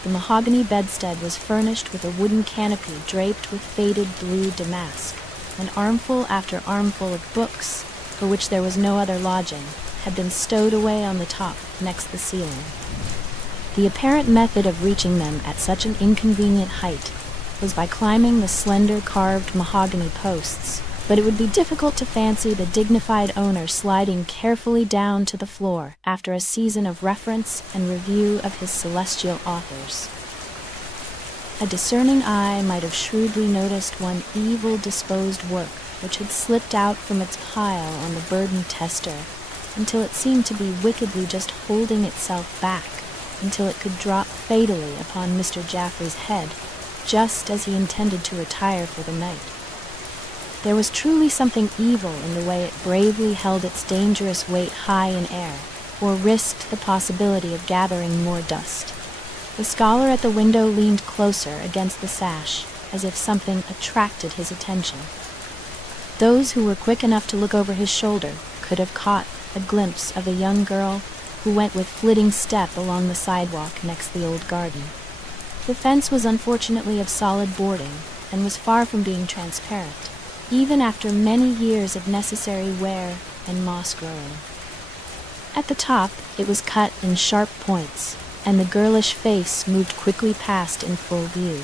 The mahogany bedstead was furnished with a wooden canopy draped with faded blue damask. An armful after armful of books, for which there was no other lodging, had been stowed away on the top next the ceiling. The apparent method of reaching them at such an inconvenient height was by climbing the slender carved mahogany posts, but it would be difficult to fancy the dignified owner sliding carefully down to the floor after a season of reference and review of his celestial authors. A discerning eye might have shrewdly noticed one evil-disposed work which had slipped out from its pile on the burdened tester, until it seemed to be wickedly just holding itself back until it could drop fatally upon Mr. Jaffrey's head, just as he intended to retire for the night. There was truly something evil in the way it bravely held its dangerous weight high in air, or risked the possibility of gathering more dust. The scholar at the window leaned closer against the sash, as if something attracted his attention. Those who were quick enough to look over his shoulder could have caught a glimpse of a young girl who went with flitting step along the sidewalk next the old garden. The fence was unfortunately of solid boarding, and was far from being transparent, even after many years of necessary wear and moss growing. At the top, it was cut in sharp points, and the girlish face moved quickly past in full view.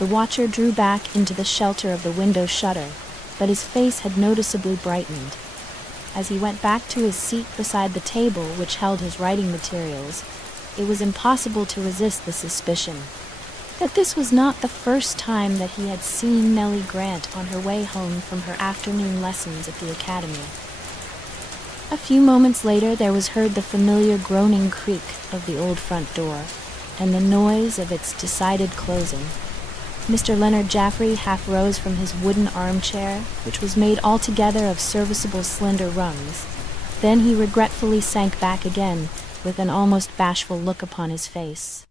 The watcher drew back into the shelter of the window shutter, but his face had noticeably brightened. As he went back to his seat beside the table which held his writing materials, it was impossible to resist the suspicion that this was not the first time that he had seen Nellie Grant on her way home from her afternoon lessons at the academy. A few moments later there was heard the familiar groaning creak of the old front door, and the noise of its decided closing. Mr. Leonard Jaffrey half rose from his wooden armchair, which was made altogether of serviceable slender rungs. Then he regretfully sank back again, with an almost bashful look upon his face.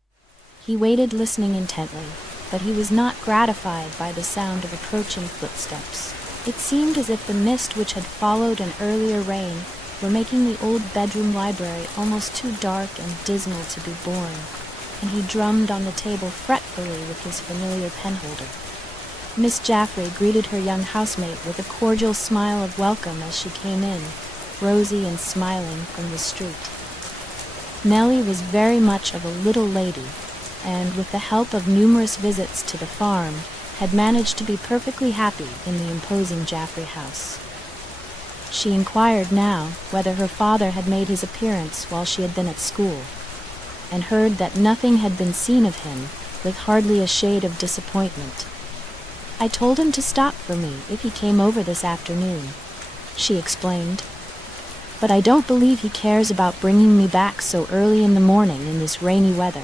He waited, listening intently, but he was not gratified by the sound of approaching footsteps. It seemed as if the mist which had followed an earlier rain were making the old bedroom library almost too dark and dismal to be borne, and he drummed on the table fretfully with his familiar penholder. Miss Jaffrey greeted her young housemate with a cordial smile of welcome as she came in, rosy and smiling from the street. Nellie was very much of a little lady, and with the help of numerous visits to the farm, had managed to be perfectly happy in the imposing Jaffrey house. She inquired now whether her father had made his appearance while she had been at school, and heard that nothing had been seen of him, with hardly a shade of disappointment. "I told him to stop for me if he came over this afternoon," she explained, "but I don't believe he cares about bringing me back so early in the morning in this rainy weather."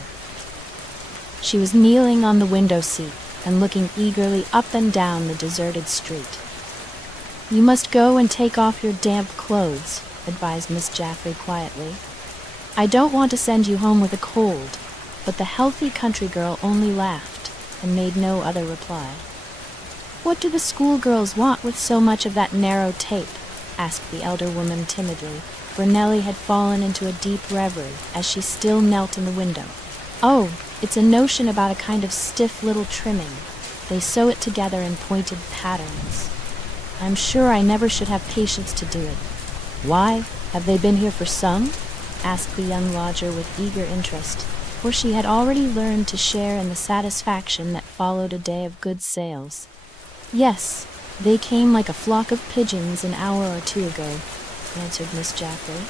She was kneeling on the window seat and looking eagerly up and down the deserted street. "You must go and take off your damp clothes," advised Miss Jaffrey quietly. "I don't want to send you home with a cold," but the healthy country girl only laughed and made no other reply. "What do the schoolgirls want with so much of that narrow tape?" asked the elder woman timidly, for Nellie had fallen into a deep reverie as she still knelt in the window. "Oh, it's a notion about a kind of stiff little trimming. They sew it together in pointed patterns. I'm sure I never should have patience to do it." "Why, have they been here for some?" asked the young lodger with eager interest, for she had already learned to share in the satisfaction that followed a day of good sales. "Yes, they came like a flock of pigeons an hour or two ago," answered Miss Jaffrey.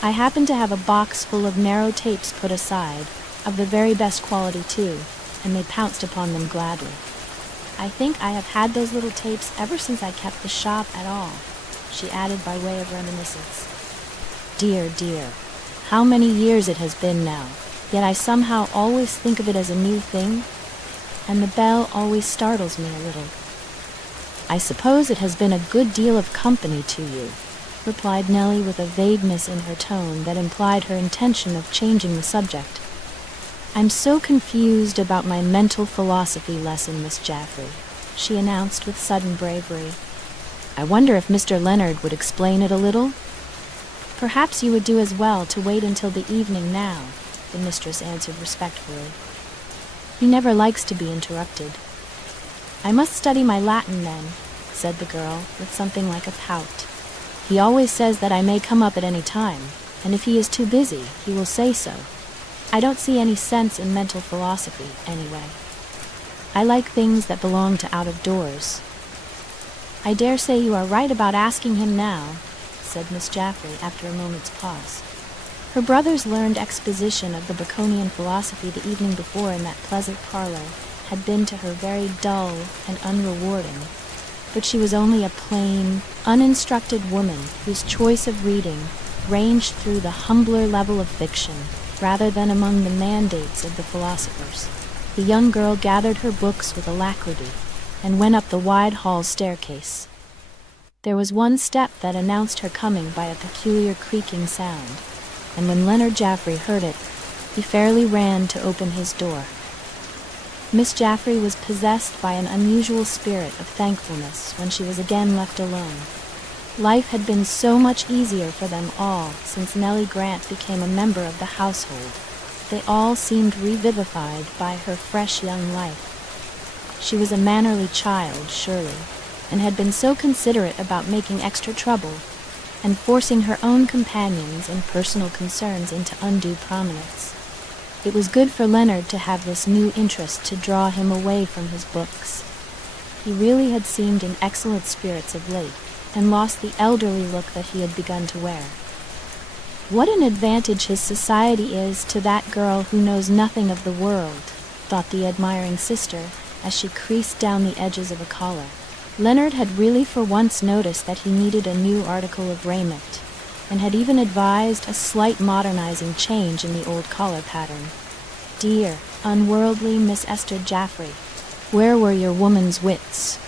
"I happened to have a box full of narrow tapes put aside, of the very best quality too, and they pounced upon them gladly. I think I have had those little tapes ever since I kept the shop at all," she added by way of reminiscence. "Dear, dear, how many years it has been now, yet I somehow always think of it as a new thing, and the bell always startles me a little." "I suppose it has been a good deal of company to you," replied Nellie with a vagueness in her tone that implied her intention of changing the subject. "I'm so confused about my mental philosophy lesson, Miss Jaffrey," she announced with sudden bravery. "I wonder if Mr. Leonard would explain it a little?" "Perhaps you would do as well to wait until the evening now," the mistress answered respectfully. "He never likes to be interrupted." "I must study my Latin then," said the girl, with something like a pout. "He always says that I may come up at any time, and if he is too busy, he will say so. I don't see any sense in mental philosophy, anyway. I like things that belong to out of doors." "I dare say you are right about asking him now," said Miss Jaffrey after a moment's pause. Her brother's learned exposition of the Baconian philosophy the evening before in that pleasant parlor had been to her very dull and unrewarding, but she was only a plain, uninstructed woman whose choice of reading ranged through the humbler level of fiction rather than among the mandates of the philosophers. The young girl gathered her books with alacrity and went up the wide hall staircase. There was one step that announced her coming by a peculiar creaking sound, and when Leonard Jaffrey heard it, he fairly ran to open his door. Miss Jaffrey was possessed by an unusual spirit of thankfulness when she was again left alone. Life had been so much easier for them all since Nellie Grant became a member of the household. They all seemed revivified by her fresh young life. She was a mannerly child, surely, and had been so considerate about making extra trouble and forcing her own companions and personal concerns into undue prominence. It was good for Leonard to have this new interest to draw him away from his books. He really had seemed in excellent spirits of late, and lost the elderly look that he had begun to wear. What an advantage his society is to that girl who knows nothing of the world, thought the admiring sister as she creased down the edges of a collar. Leonard had really for once noticed that he needed a new article of raiment, and had even advised a slight modernizing change in the old collar pattern. Dear, unworldly Miss Esther Jaffrey, where were your woman's wits?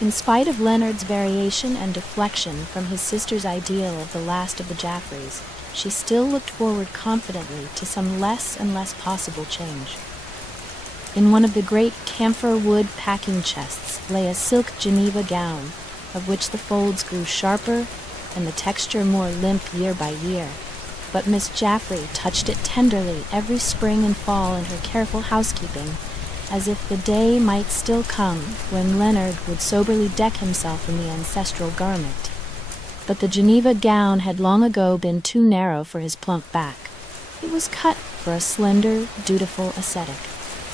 In spite of Leonard's variation and deflection from his sister's ideal of the last of the Jaffreys, she still looked forward confidently to some less and less possible change. In one of the great camphor wood packing chests lay a silk Geneva gown, of which the folds grew sharper and the texture more limp year by year. But Miss Jaffrey touched it tenderly every spring and fall in her careful housekeeping, as if the day might still come when Leonard would soberly deck himself in the ancestral garment. But the Geneva gown had long ago been too narrow for his plump back. It was cut for a slender, dutiful ascetic.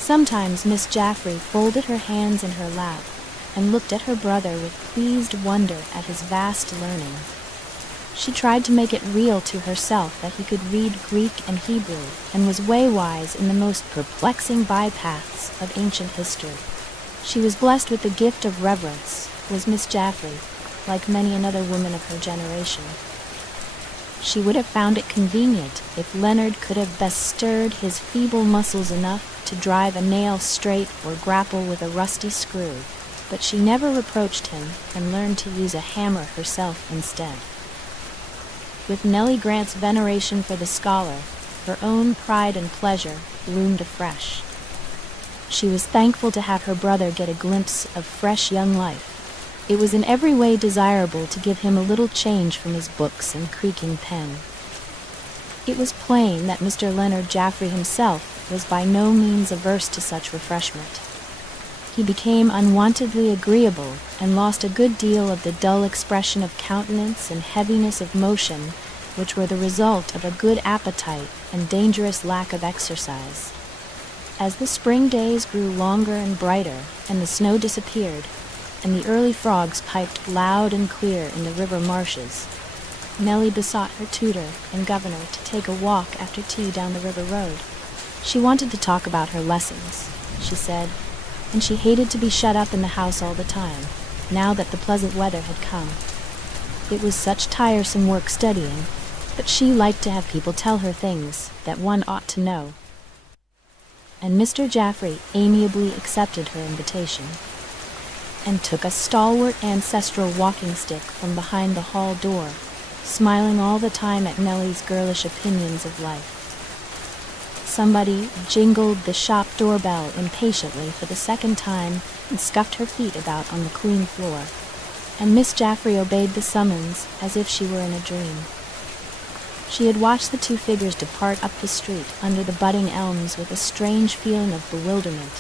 Sometimes Miss Jaffrey folded her hands in her lap and looked at her brother with pleased wonder at his vast learning. She tried to make it real to herself that he could read Greek and Hebrew and was way-wise in the most perplexing bypaths of ancient history. She was blessed with the gift of reverence, was Miss Jaffrey, like many another woman of her generation. She would have found it convenient if Leonard could have best stirred his feeble muscles enough to drive a nail straight or grapple with a rusty screw, but she never reproached him and learned to use a hammer herself instead. With Nellie Grant's veneration for the scholar, her own pride and pleasure loomed afresh. She was thankful to have her brother get a glimpse of fresh young life. It was in every way desirable to give him a little change from his books and creaking pen. It was plain that Mr. Leonard Jaffrey himself was by no means averse to such refreshment. He became unwontedly agreeable and lost a good deal of the dull expression of countenance and heaviness of motion which were the result of a good appetite and dangerous lack of exercise. As the spring days grew longer and brighter and the snow disappeared, and the early frogs piped loud and clear in the river marshes, Nellie besought her tutor and governor to take a walk after tea down the river road. She wanted to talk about her lessons, she said, and she hated to be shut up in the house all the time, now that the pleasant weather had come. It was such tiresome work studying, but she liked to have people tell her things that one ought to know. And Mr. Jaffrey amiably accepted her invitation, and took a stalwart ancestral walking stick from behind the hall door, smiling all the time at Nellie's girlish opinions of life. Somebody jingled the shop doorbell impatiently for the second time and scuffed her feet about on the clean floor, and Miss Jaffrey obeyed the summons as if she were in a dream. She had watched the two figures depart up the street under the budding elms with a strange feeling of bewilderment,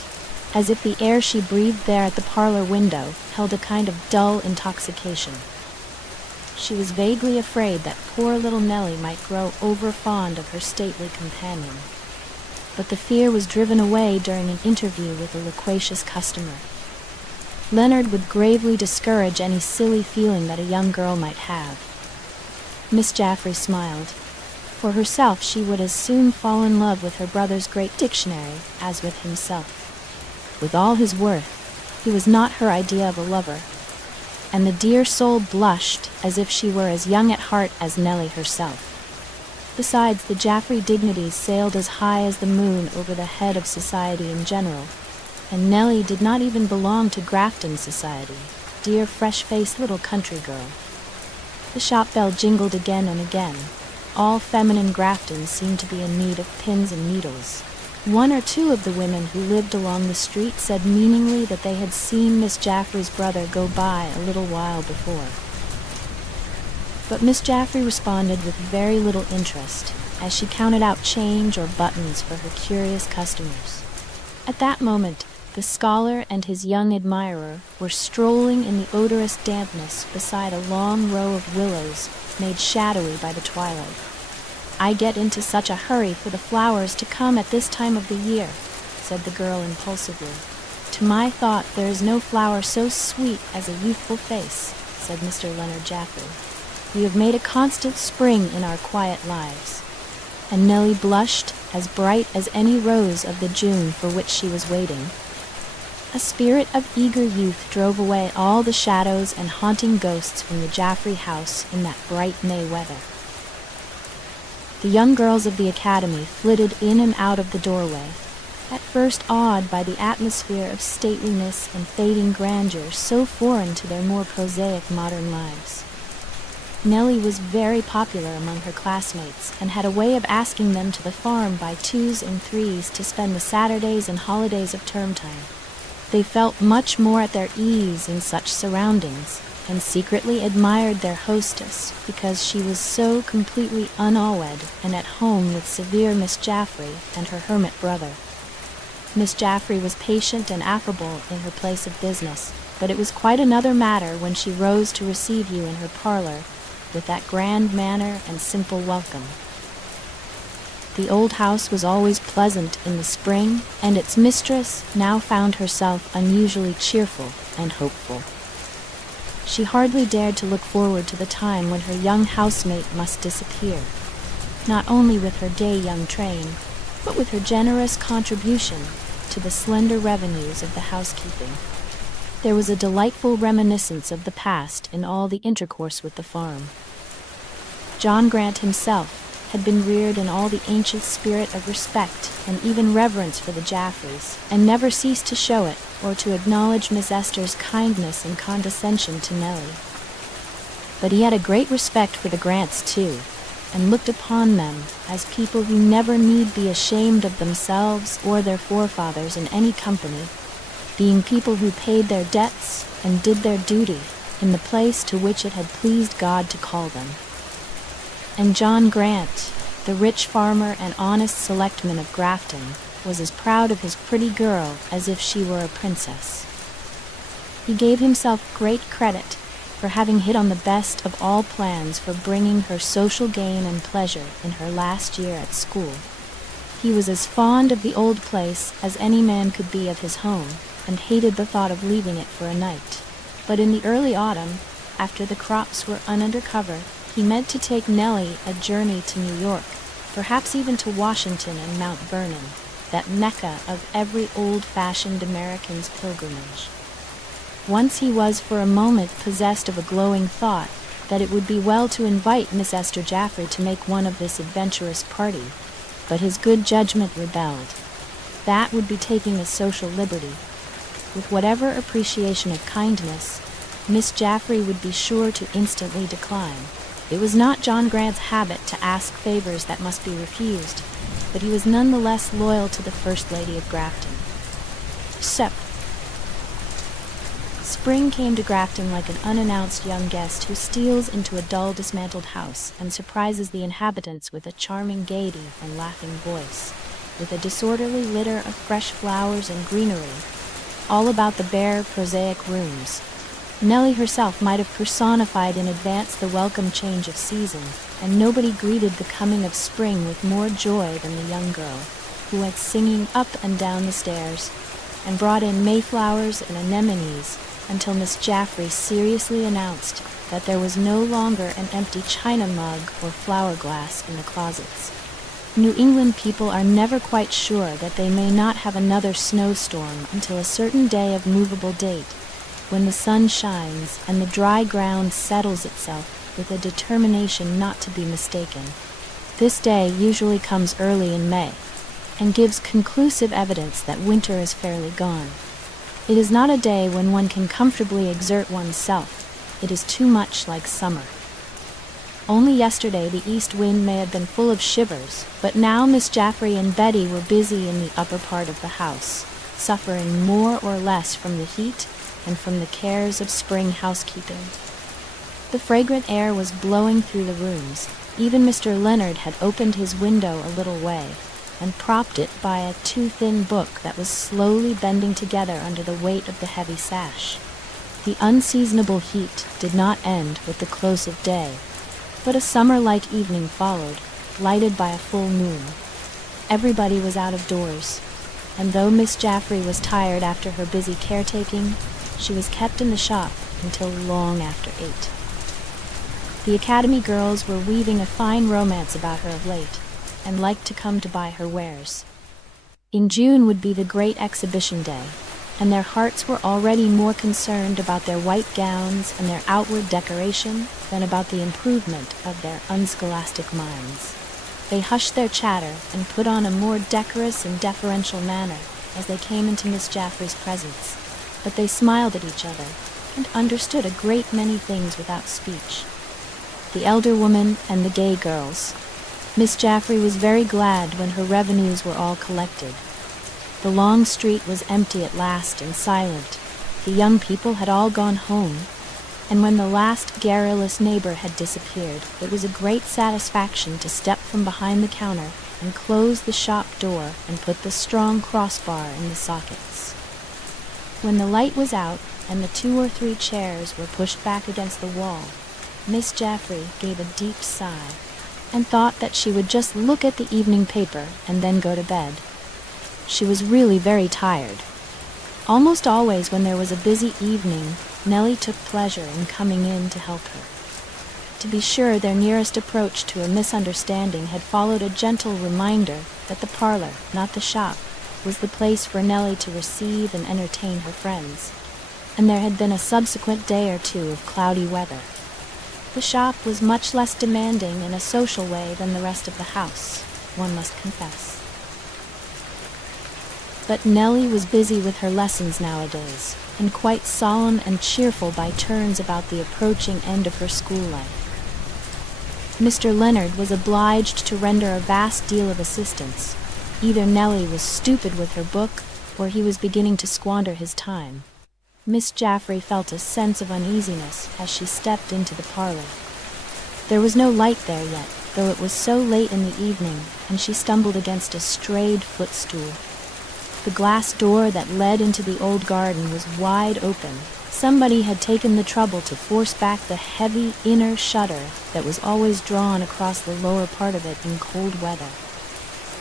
as if the air she breathed there at the parlor window held a kind of dull intoxication. She was vaguely afraid that poor little Nellie might grow over-fond of her stately companion, but the fear was driven away during an interview with a loquacious customer. Leonard would gravely discourage any silly feeling that a young girl might have. Miss Jaffrey smiled. For herself, she would as soon fall in love with her brother's great dictionary as with himself. With all his worth, he was not her idea of a lover, and the dear soul blushed as if she were as young at heart as Nellie herself. Besides, the Jaffrey dignities sailed as high as the moon over the head of society in general, and Nellie did not even belong to Grafton society, dear fresh-faced little country girl. The shop bell jingled again and again. All feminine Grafton seemed to be in need of pins and needles. One or two of the women who lived along the street said meaningly that they had seen Miss Jaffrey's brother go by a little while before. But Miss Jaffrey responded with very little interest as she counted out change or buttons for her curious customers. At that moment, the scholar and his young admirer were strolling in the odorous dampness beside a long row of willows made shadowy by the twilight. "I get into such a hurry for the flowers to come at this time of the year," said the girl impulsively. "To my thought, there is no flower so sweet as a youthful face," said Mr. Leonard Jaffrey. "We have made a constant spring in our quiet lives." And Nellie blushed as bright as any rose of the June for which she was waiting. A spirit of eager youth drove away all the shadows and haunting ghosts from the Jaffrey house in that bright May weather. The young girls of the academy flitted in and out of the doorway, at first awed by the atmosphere of stateliness and fading grandeur so foreign to their more prosaic modern lives. Nellie was very popular among her classmates and had a way of asking them to the farm by twos and threes to spend the Saturdays and holidays of term time. They felt much more at their ease in such surroundings, and secretly admired their hostess because she was so completely unawed and at home with severe Miss Jaffrey and her hermit brother. Miss Jaffrey was patient and affable in her place of business, but it was quite another matter when she rose to receive you in her parlor with that grand manner and simple welcome. The old house was always pleasant in the spring, and its mistress now found herself unusually cheerful and hopeful. She hardly dared to look forward to the time when her young housemate must disappear, not only with her gay young train, but with her generous contribution to the slender revenues of the housekeeping. There was a delightful reminiscence of the past in all the intercourse with the farm. John Grant himself had been reared in all the ancient spirit of respect and even reverence for the Jaffreys, and never ceased to show it or to acknowledge Miss Esther's kindness and condescension to Nellie. But he had a great respect for the Grants, too, and looked upon them as people who never need be ashamed of themselves or their forefathers in any company, being people who paid their debts and did their duty in the place to which it had pleased God to call them. And John Grant, the rich farmer and honest selectman of Grafton, was as proud of his pretty girl as if she were a princess. He gave himself great credit for having hit on the best of all plans for bringing her social gain and pleasure in her last year at school. He was as fond of the old place as any man could be of his home, and hated the thought of leaving it for a night. But in the early autumn, after the crops were under cover, he meant to take Nellie a journey to New York, perhaps even to Washington and Mount Vernon, that mecca of every old-fashioned American's pilgrimage. Once he was for a moment possessed of a glowing thought that it would be well to invite Miss Esther Jaffrey to make one of this adventurous party, but his good judgment rebelled. That would be taking a social liberty. With whatever appreciation of kindness, Miss Jaffrey would be sure to instantly decline. It was not John Grant's habit to ask favors that must be refused, but he was none the less loyal to the First Lady of Grafton. Spring came to Grafton like an unannounced young guest who steals into a dull, dismantled house and surprises the inhabitants with a charming gaiety and laughing voice, with a disorderly litter of fresh flowers and greenery, all about the bare, prosaic rooms. Nellie herself might have personified in advance the welcome change of season, and nobody greeted the coming of spring with more joy than the young girl, who went singing up and down the stairs, and brought in mayflowers and anemones until Miss Jaffrey seriously announced that there was no longer an empty china mug or flower glass in the closets. New England people are never quite sure that they may not have another snowstorm until a certain day of movable date, when the sun shines and the dry ground settles itself with a determination not to be mistaken. This day usually comes early in May, and gives conclusive evidence that winter is fairly gone. It is not a day when one can comfortably exert oneself. It is too much like summer. Only yesterday the east wind may have been full of shivers, but now Miss Jaffrey and Betty were busy in the upper part of the house, suffering more or less from the heat and from the cares of spring housekeeping. The fragrant air was blowing through the rooms. Even Mr. Leonard had opened his window a little way, and propped it by a too-thin book that was slowly bending together under the weight of the heavy sash. The unseasonable heat did not end with the close of day, but a summer-like evening followed, lighted by a full moon. Everybody was out of doors, and though Miss Jaffrey was tired after her busy caretaking, she was kept in the shop until long after 8. The academy girls were weaving a fine romance about her of late, and liked to come to buy her wares. In June would be the great exhibition day, and their hearts were already more concerned about their white gowns and their outward decoration than about the improvement of their unscholastic minds. They hushed their chatter and put on a more decorous and deferential manner as they came into Miss Jaffrey's presence, but they smiled at each other and understood a great many things without speech. The elder woman and the gay girls. Miss Jaffrey was very glad when her revenues were all collected. The long street was empty at last and silent. The young people had all gone home, and when the last garrulous neighbor had disappeared, it was a great satisfaction to step from behind the counter and close the shop door and put the strong crossbar in the sockets. When the light was out and the 2 or 3 chairs were pushed back against the wall, Miss Jaffrey gave a deep sigh, and thought that she would just look at the evening paper and then go to bed. She was really very tired. Almost always when there was a busy evening, Nellie took pleasure in coming in to help her. To be sure, their nearest approach to a misunderstanding had followed a gentle reminder that the parlor, not the shop, was the place for Nellie to receive and entertain her friends, and there had been a subsequent day or 2 of cloudy weather. The shop was much less demanding in a social way than the rest of the house, one must confess. But Nellie was busy with her lessons nowadays, and quite solemn and cheerful by turns about the approaching end of her school life. Mr. Leonard was obliged to render a vast deal of assistance. Either Nellie was stupid with her book, or he was beginning to squander his time. Miss Jaffrey felt a sense of uneasiness as she stepped into the parlor. There was no light there yet, though it was so late in the evening, and she stumbled against a strayed footstool. The glass door that led into the old garden was wide open. Somebody had taken the trouble to force back the heavy inner shutter that was always drawn across the lower part of it in cold weather.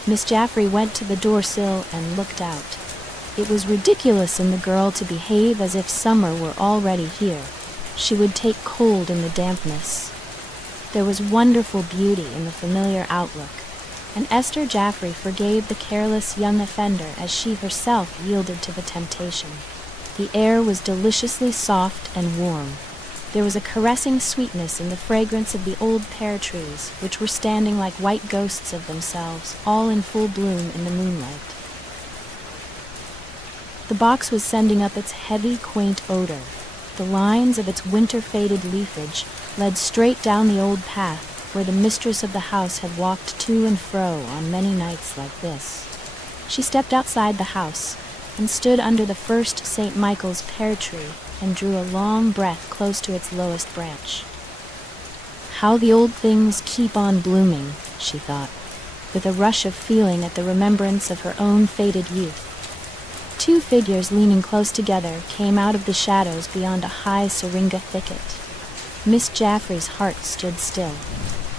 Miss Jaffrey went to the door sill and looked out. It was ridiculous in the girl to behave as if summer were already here. She would take cold in the dampness. There was wonderful beauty in the familiar outlook, and Esther Jaffrey forgave the careless young offender as she herself yielded to the temptation. The air was deliciously soft and warm. There was a caressing sweetness in the fragrance of the old pear trees, which were standing like white ghosts of themselves, all in full bloom in the moonlight. The box was sending up its heavy, quaint odor. The lines of its winter-faded leafage led straight down the old path where the mistress of the house had walked to and fro on many nights like this. She stepped outside the house and stood under the first St. Michael's pear tree and drew a long breath close to its lowest branch. How the old things keep on blooming, she thought, with a rush of feeling at the remembrance of her own faded youth. 2 figures leaning close together came out of the shadows beyond a high syringa thicket. Miss Jaffrey's heart stood still.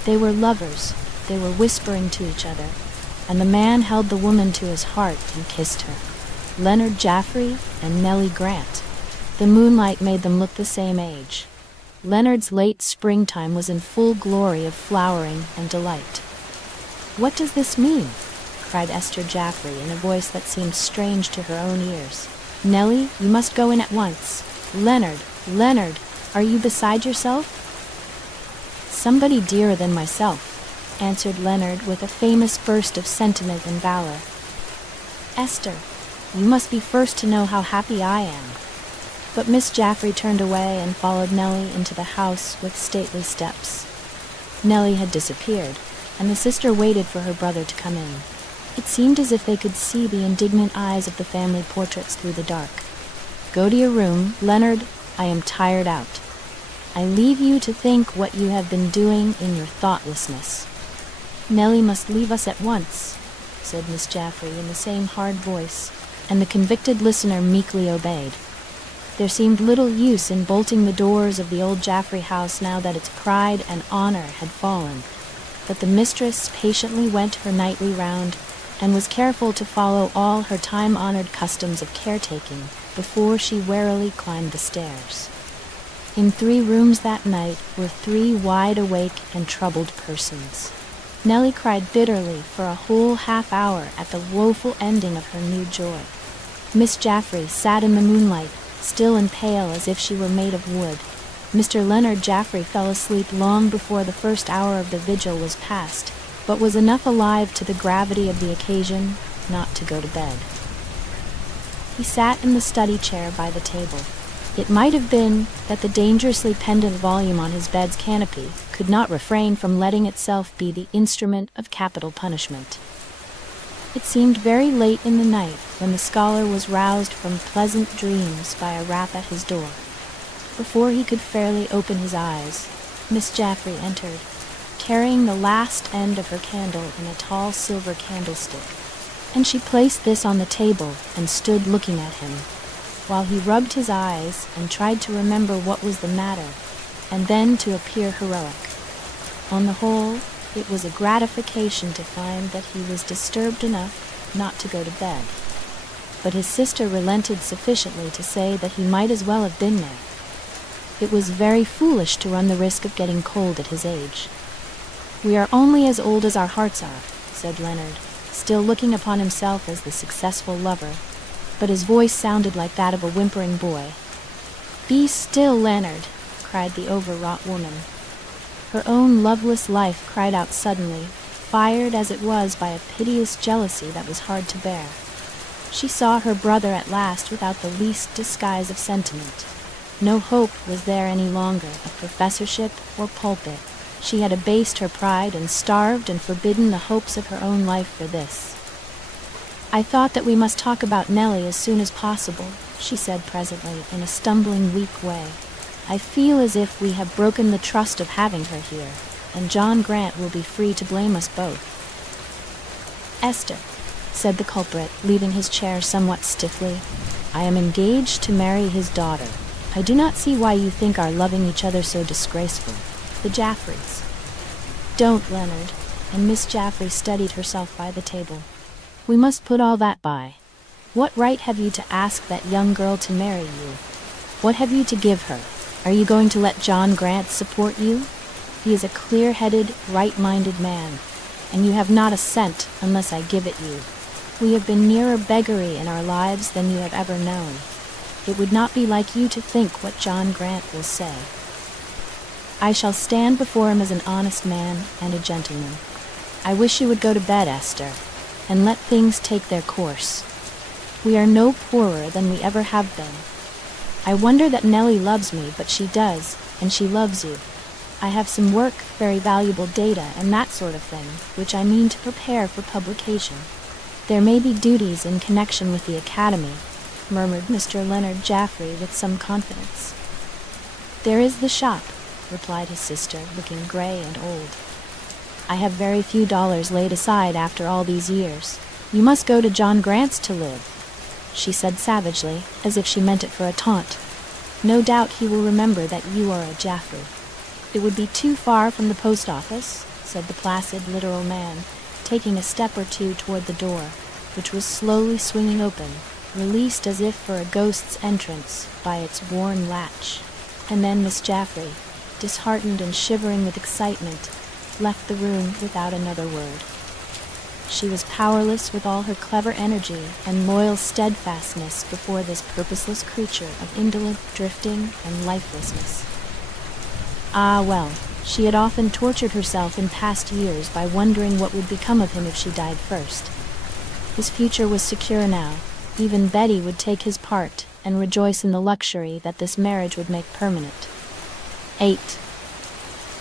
They were lovers. They were whispering to each other, and the man held the woman to his heart and kissed her. Leonard Jaffrey and Nellie Grant. The moonlight made them look the same age. Leonard's late springtime was in full glory of flowering and delight. "What does this mean?" cried Esther Jaffrey in a voice that seemed strange to her own ears. "Nellie, you must go in at once. Leonard, are you beside yourself?" "Somebody dearer than myself," answered Leonard with a famous burst of sentiment and valor. "Esther, you must be first to know how happy I am." But Miss Jaffrey turned away and followed Nellie into the house with stately steps. Nellie had disappeared, and the sister waited for her brother to come in. It seemed as if they could see the indignant eyes of the family portraits through the dark. "Go to your room, Leonard. I am tired out. I leave you to think what you have been doing in your thoughtlessness." "Nellie must leave us at once," said Miss Jaffrey in the same hard voice, and the convicted listener meekly obeyed. There seemed little use in bolting the doors of the old Jaffrey house now that its pride and honor had fallen, but the mistress patiently went her nightly round and was careful to follow all her time-honored customs of caretaking before she warily climbed the stairs. In 3 rooms that night were 3 wide-awake and troubled persons. Nellie cried bitterly for a whole half-hour at the woeful ending of her new joy. Miss Jaffrey sat in the moonlight, still and pale as if she were made of wood. Mr. Leonard Jaffrey fell asleep long before the first hour of the vigil was past, but was enough alive to the gravity of the occasion not to go to bed. He sat in the study chair by the table. It might have been that the dangerously pendant volume on his bed's canopy could not refrain from letting itself be the instrument of capital punishment. It seemed very late in the night when the scholar was roused from pleasant dreams by a rap at his door. Before he could fairly open his eyes, Miss Jaffrey entered, carrying the last end of her candle in a tall silver candlestick, and she placed this on the table and stood looking at him, while he rubbed his eyes and tried to remember what was the matter, and then to appear heroic. On the whole, it was a gratification to find that he was disturbed enough not to go to bed. But his sister relented sufficiently to say that he might as well have been there. It was very foolish to run the risk of getting cold at his age. "We are only as old as our hearts are," said Leonard, still looking upon himself as the successful lover, but his voice sounded like that of a whimpering boy. "Be still, Leonard," cried the overwrought woman. Her own loveless life cried out suddenly, fired as it was by a piteous jealousy that was hard to bear. She saw her brother at last without the least disguise of sentiment. No hope was there any longer of professorship or pulpit. She had abased her pride and starved and forbidden the hopes of her own life for this. "I thought that we must talk about Nellie as soon as possible," she said presently in a stumbling, weak way. "I feel as if we have broken the trust of having her here, and John Grant will be free to blame us both." "Esther," said the culprit, leaving his chair somewhat stiffly, "I am engaged to marry his daughter. I do not see why you think our loving each other so disgraceful. The Jaffreys." "Don't, Leonard," and Miss Jaffrey steadied herself by the table. "We must put all that by. What right have you to ask that young girl to marry you? What have you to give her? Are you going to let John Grant support you? He is a clear-headed, right-minded man, and you have not a cent unless I give it you. We have been nearer beggary in our lives than you have ever known. It would not be like you to think what John Grant will say. I shall stand before him as an honest man and a gentleman. I wish you would go to bed, Esther, and let things take their course. We are no poorer than we ever have been. I wonder that Nellie loves me, but she does, and she loves you. I have some work, very valuable data, and that sort of thing, which I mean to prepare for publication. There may be duties in connection with the Academy," murmured Mr. Leonard Jaffrey with some confidence. "There is the shop," replied his sister, looking gray and old. "I have very few dollars laid aside after all these years. You must go to John Grant's to live," she said savagely, as if she meant it for a taunt. "No doubt he will remember that you are a Jaffrey." "It would be too far from the post office," said the placid, literal man, taking a step or two toward the door, which was slowly swinging open, released as if for a ghost's entrance by its worn latch. And then Miss Jaffrey, disheartened and shivering with excitement, left the room without another word. She was powerless with all her clever energy and loyal steadfastness before this purposeless creature of indolent drifting and lifelessness. Ah, well, she had often tortured herself in past years by wondering what would become of him if she died first. His future was secure now. Even Betty would take his part and rejoice in the luxury that this marriage would make permanent. 8.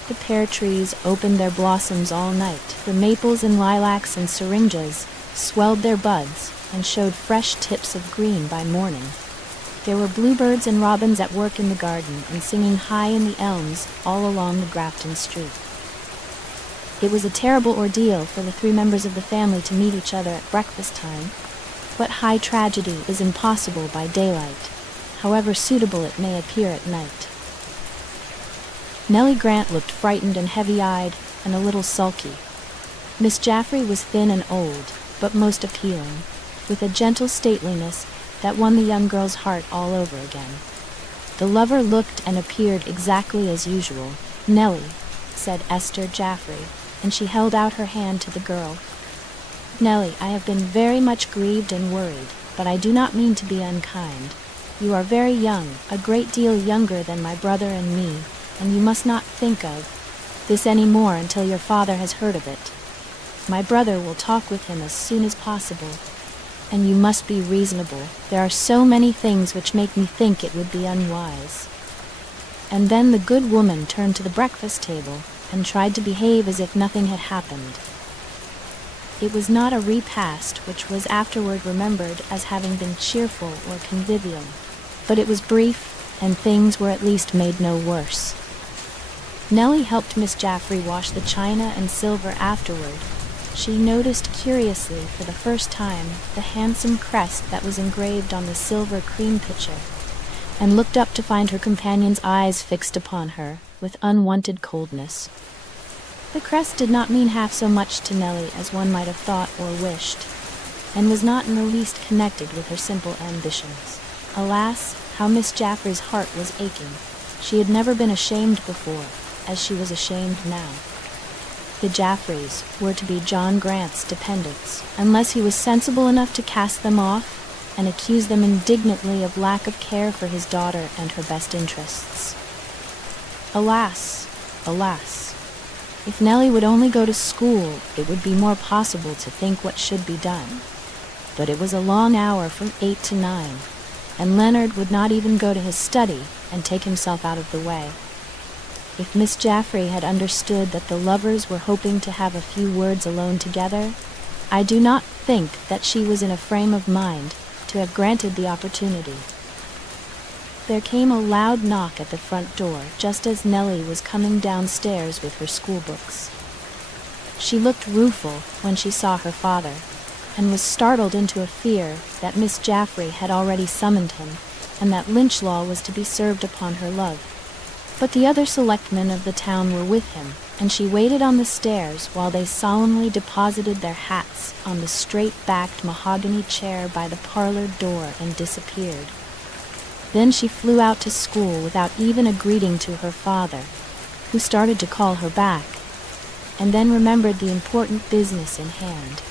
The pear trees opened their blossoms all night. The maples and lilacs and syringas swelled their buds and showed fresh tips of green by morning. There were bluebirds and robins at work in the garden and singing high in the elms all along the Grafton Street. It was a terrible ordeal for the 3 members of the family to meet each other at breakfast time, but high tragedy is impossible by daylight, however suitable it may appear at night. Nellie Grant looked frightened and heavy-eyed and a little sulky. Miss Jaffrey was thin and old, but most appealing, with a gentle stateliness that won the young girl's heart all over again. The lover looked and appeared exactly as usual. "Nellie," said Esther Jaffrey, and she held out her hand to the girl. "Nellie, I have been very much grieved and worried, but I do not mean to be unkind. You are very young, a great deal younger than my brother and me, and you must not think of this any more until your father has heard of it. My brother will talk with him as soon as possible. And you must be reasonable. There are so many things which make me think it would be unwise." And then the good woman turned to the breakfast table and tried to behave as if nothing had happened. It was not a repast which was afterward remembered as having been cheerful or convivial, but it was brief, and things were at least made no worse. Nellie helped Miss Jaffrey wash the china and silver afterward. She noticed curiously for the first time the handsome crest that was engraved on the silver cream pitcher, and looked up to find her companion's eyes fixed upon her with unwonted coldness. The crest did not mean half so much to Nellie as one might have thought or wished, and was not in the least connected with her simple ambitions. Alas, how Miss Jaffrey's heart was aching. She had never been ashamed before, as she was ashamed now. The Jaffreys were to be John Grant's dependents, unless he was sensible enough to cast them off and accuse them indignantly of lack of care for his daughter and her best interests. Alas, alas! If Nellie would only go to school, it would be more possible to think what should be done. But it was a long hour from 8 to 9, and Leonard would not even go to his study and take himself out of the way. If Miss Jaffrey had understood that the lovers were hoping to have a few words alone together, I do not think that she was in a frame of mind to have granted the opportunity. There came a loud knock at the front door just as Nellie was coming downstairs with her schoolbooks. She looked rueful when she saw her father, and was startled into a fear that Miss Jaffrey had already summoned him, and that lynch law was to be served upon her love. But the other selectmen of the town were with him, and she waited on the stairs while they solemnly deposited their hats on the straight-backed mahogany chair by the parlor door and disappeared. Then she flew out to school without even a greeting to her father, who started to call her back, and then remembered the important business in hand.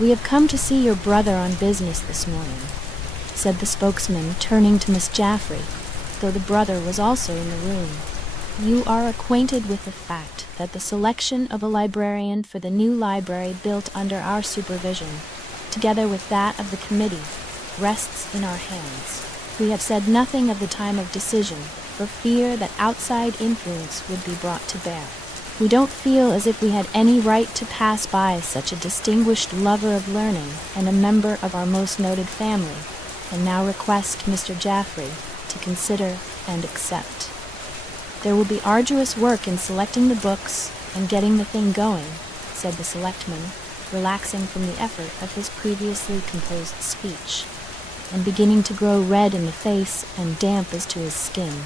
"We have come to see your brother on business this morning," said the spokesman, turning to Miss Jaffrey, though the brother was also in the room. "You are acquainted with the fact that the selection of a librarian for the new library built under our supervision, together with that of the committee, rests in our hands. We have said nothing of the time of decision, for fear that outside influence would be brought to bear. We don't feel as if we had any right to pass by such a distinguished lover of learning and a member of our most noted family, and now request Mr. Jaffrey to consider and accept. There will be arduous work in selecting the books and getting the thing going," said the selectman, relaxing from the effort of his previously composed speech, and beginning to grow red in the face and damp as to his skin.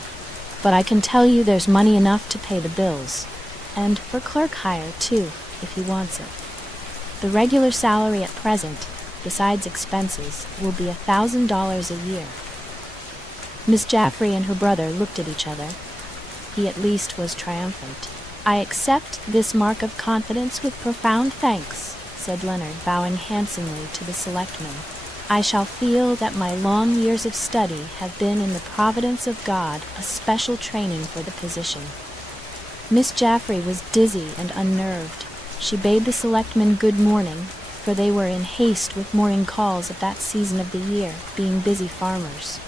"But I can tell you there's money enough to pay the bills, and for clerk hire, too, if he wants it. The regular salary at present, besides expenses, will be $1,000 a year." Miss Jaffrey and her brother looked at each other. He at least was triumphant. "I accept this mark of confidence with profound thanks," said Leonard, bowing handsomely to the selectman. "I shall feel that my long years of study have been in the providence of God a special training for the position." Miss Jaffrey was dizzy and unnerved. She bade the selectmen good morning, for they were in haste with morning calls at that season of the year, being busy farmers.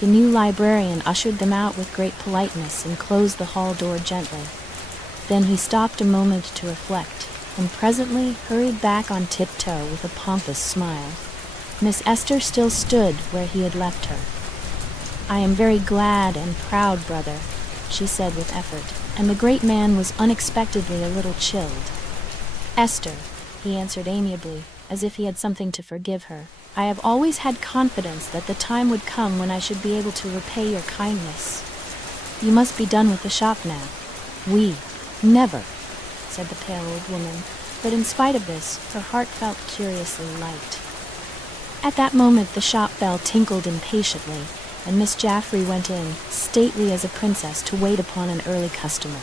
The new librarian ushered them out with great politeness and closed the hall door gently. Then he stopped a moment to reflect, and presently hurried back on tiptoe with a pompous smile. Miss Esther still stood where he had left her. "I am very glad and proud, brother," she said with effort, and the great man was unexpectedly a little chilled. "Esther," he answered amiably, as if he had something to forgive her, "I have always had confidence that the time would come when I should be able to repay your kindness. You must be done with the shop now." "We never," said the pale old woman, but in spite of this, her heart felt curiously light. At that moment the shop bell tinkled impatiently, and Miss Jaffrey went in, stately as a princess, to wait upon an early customer.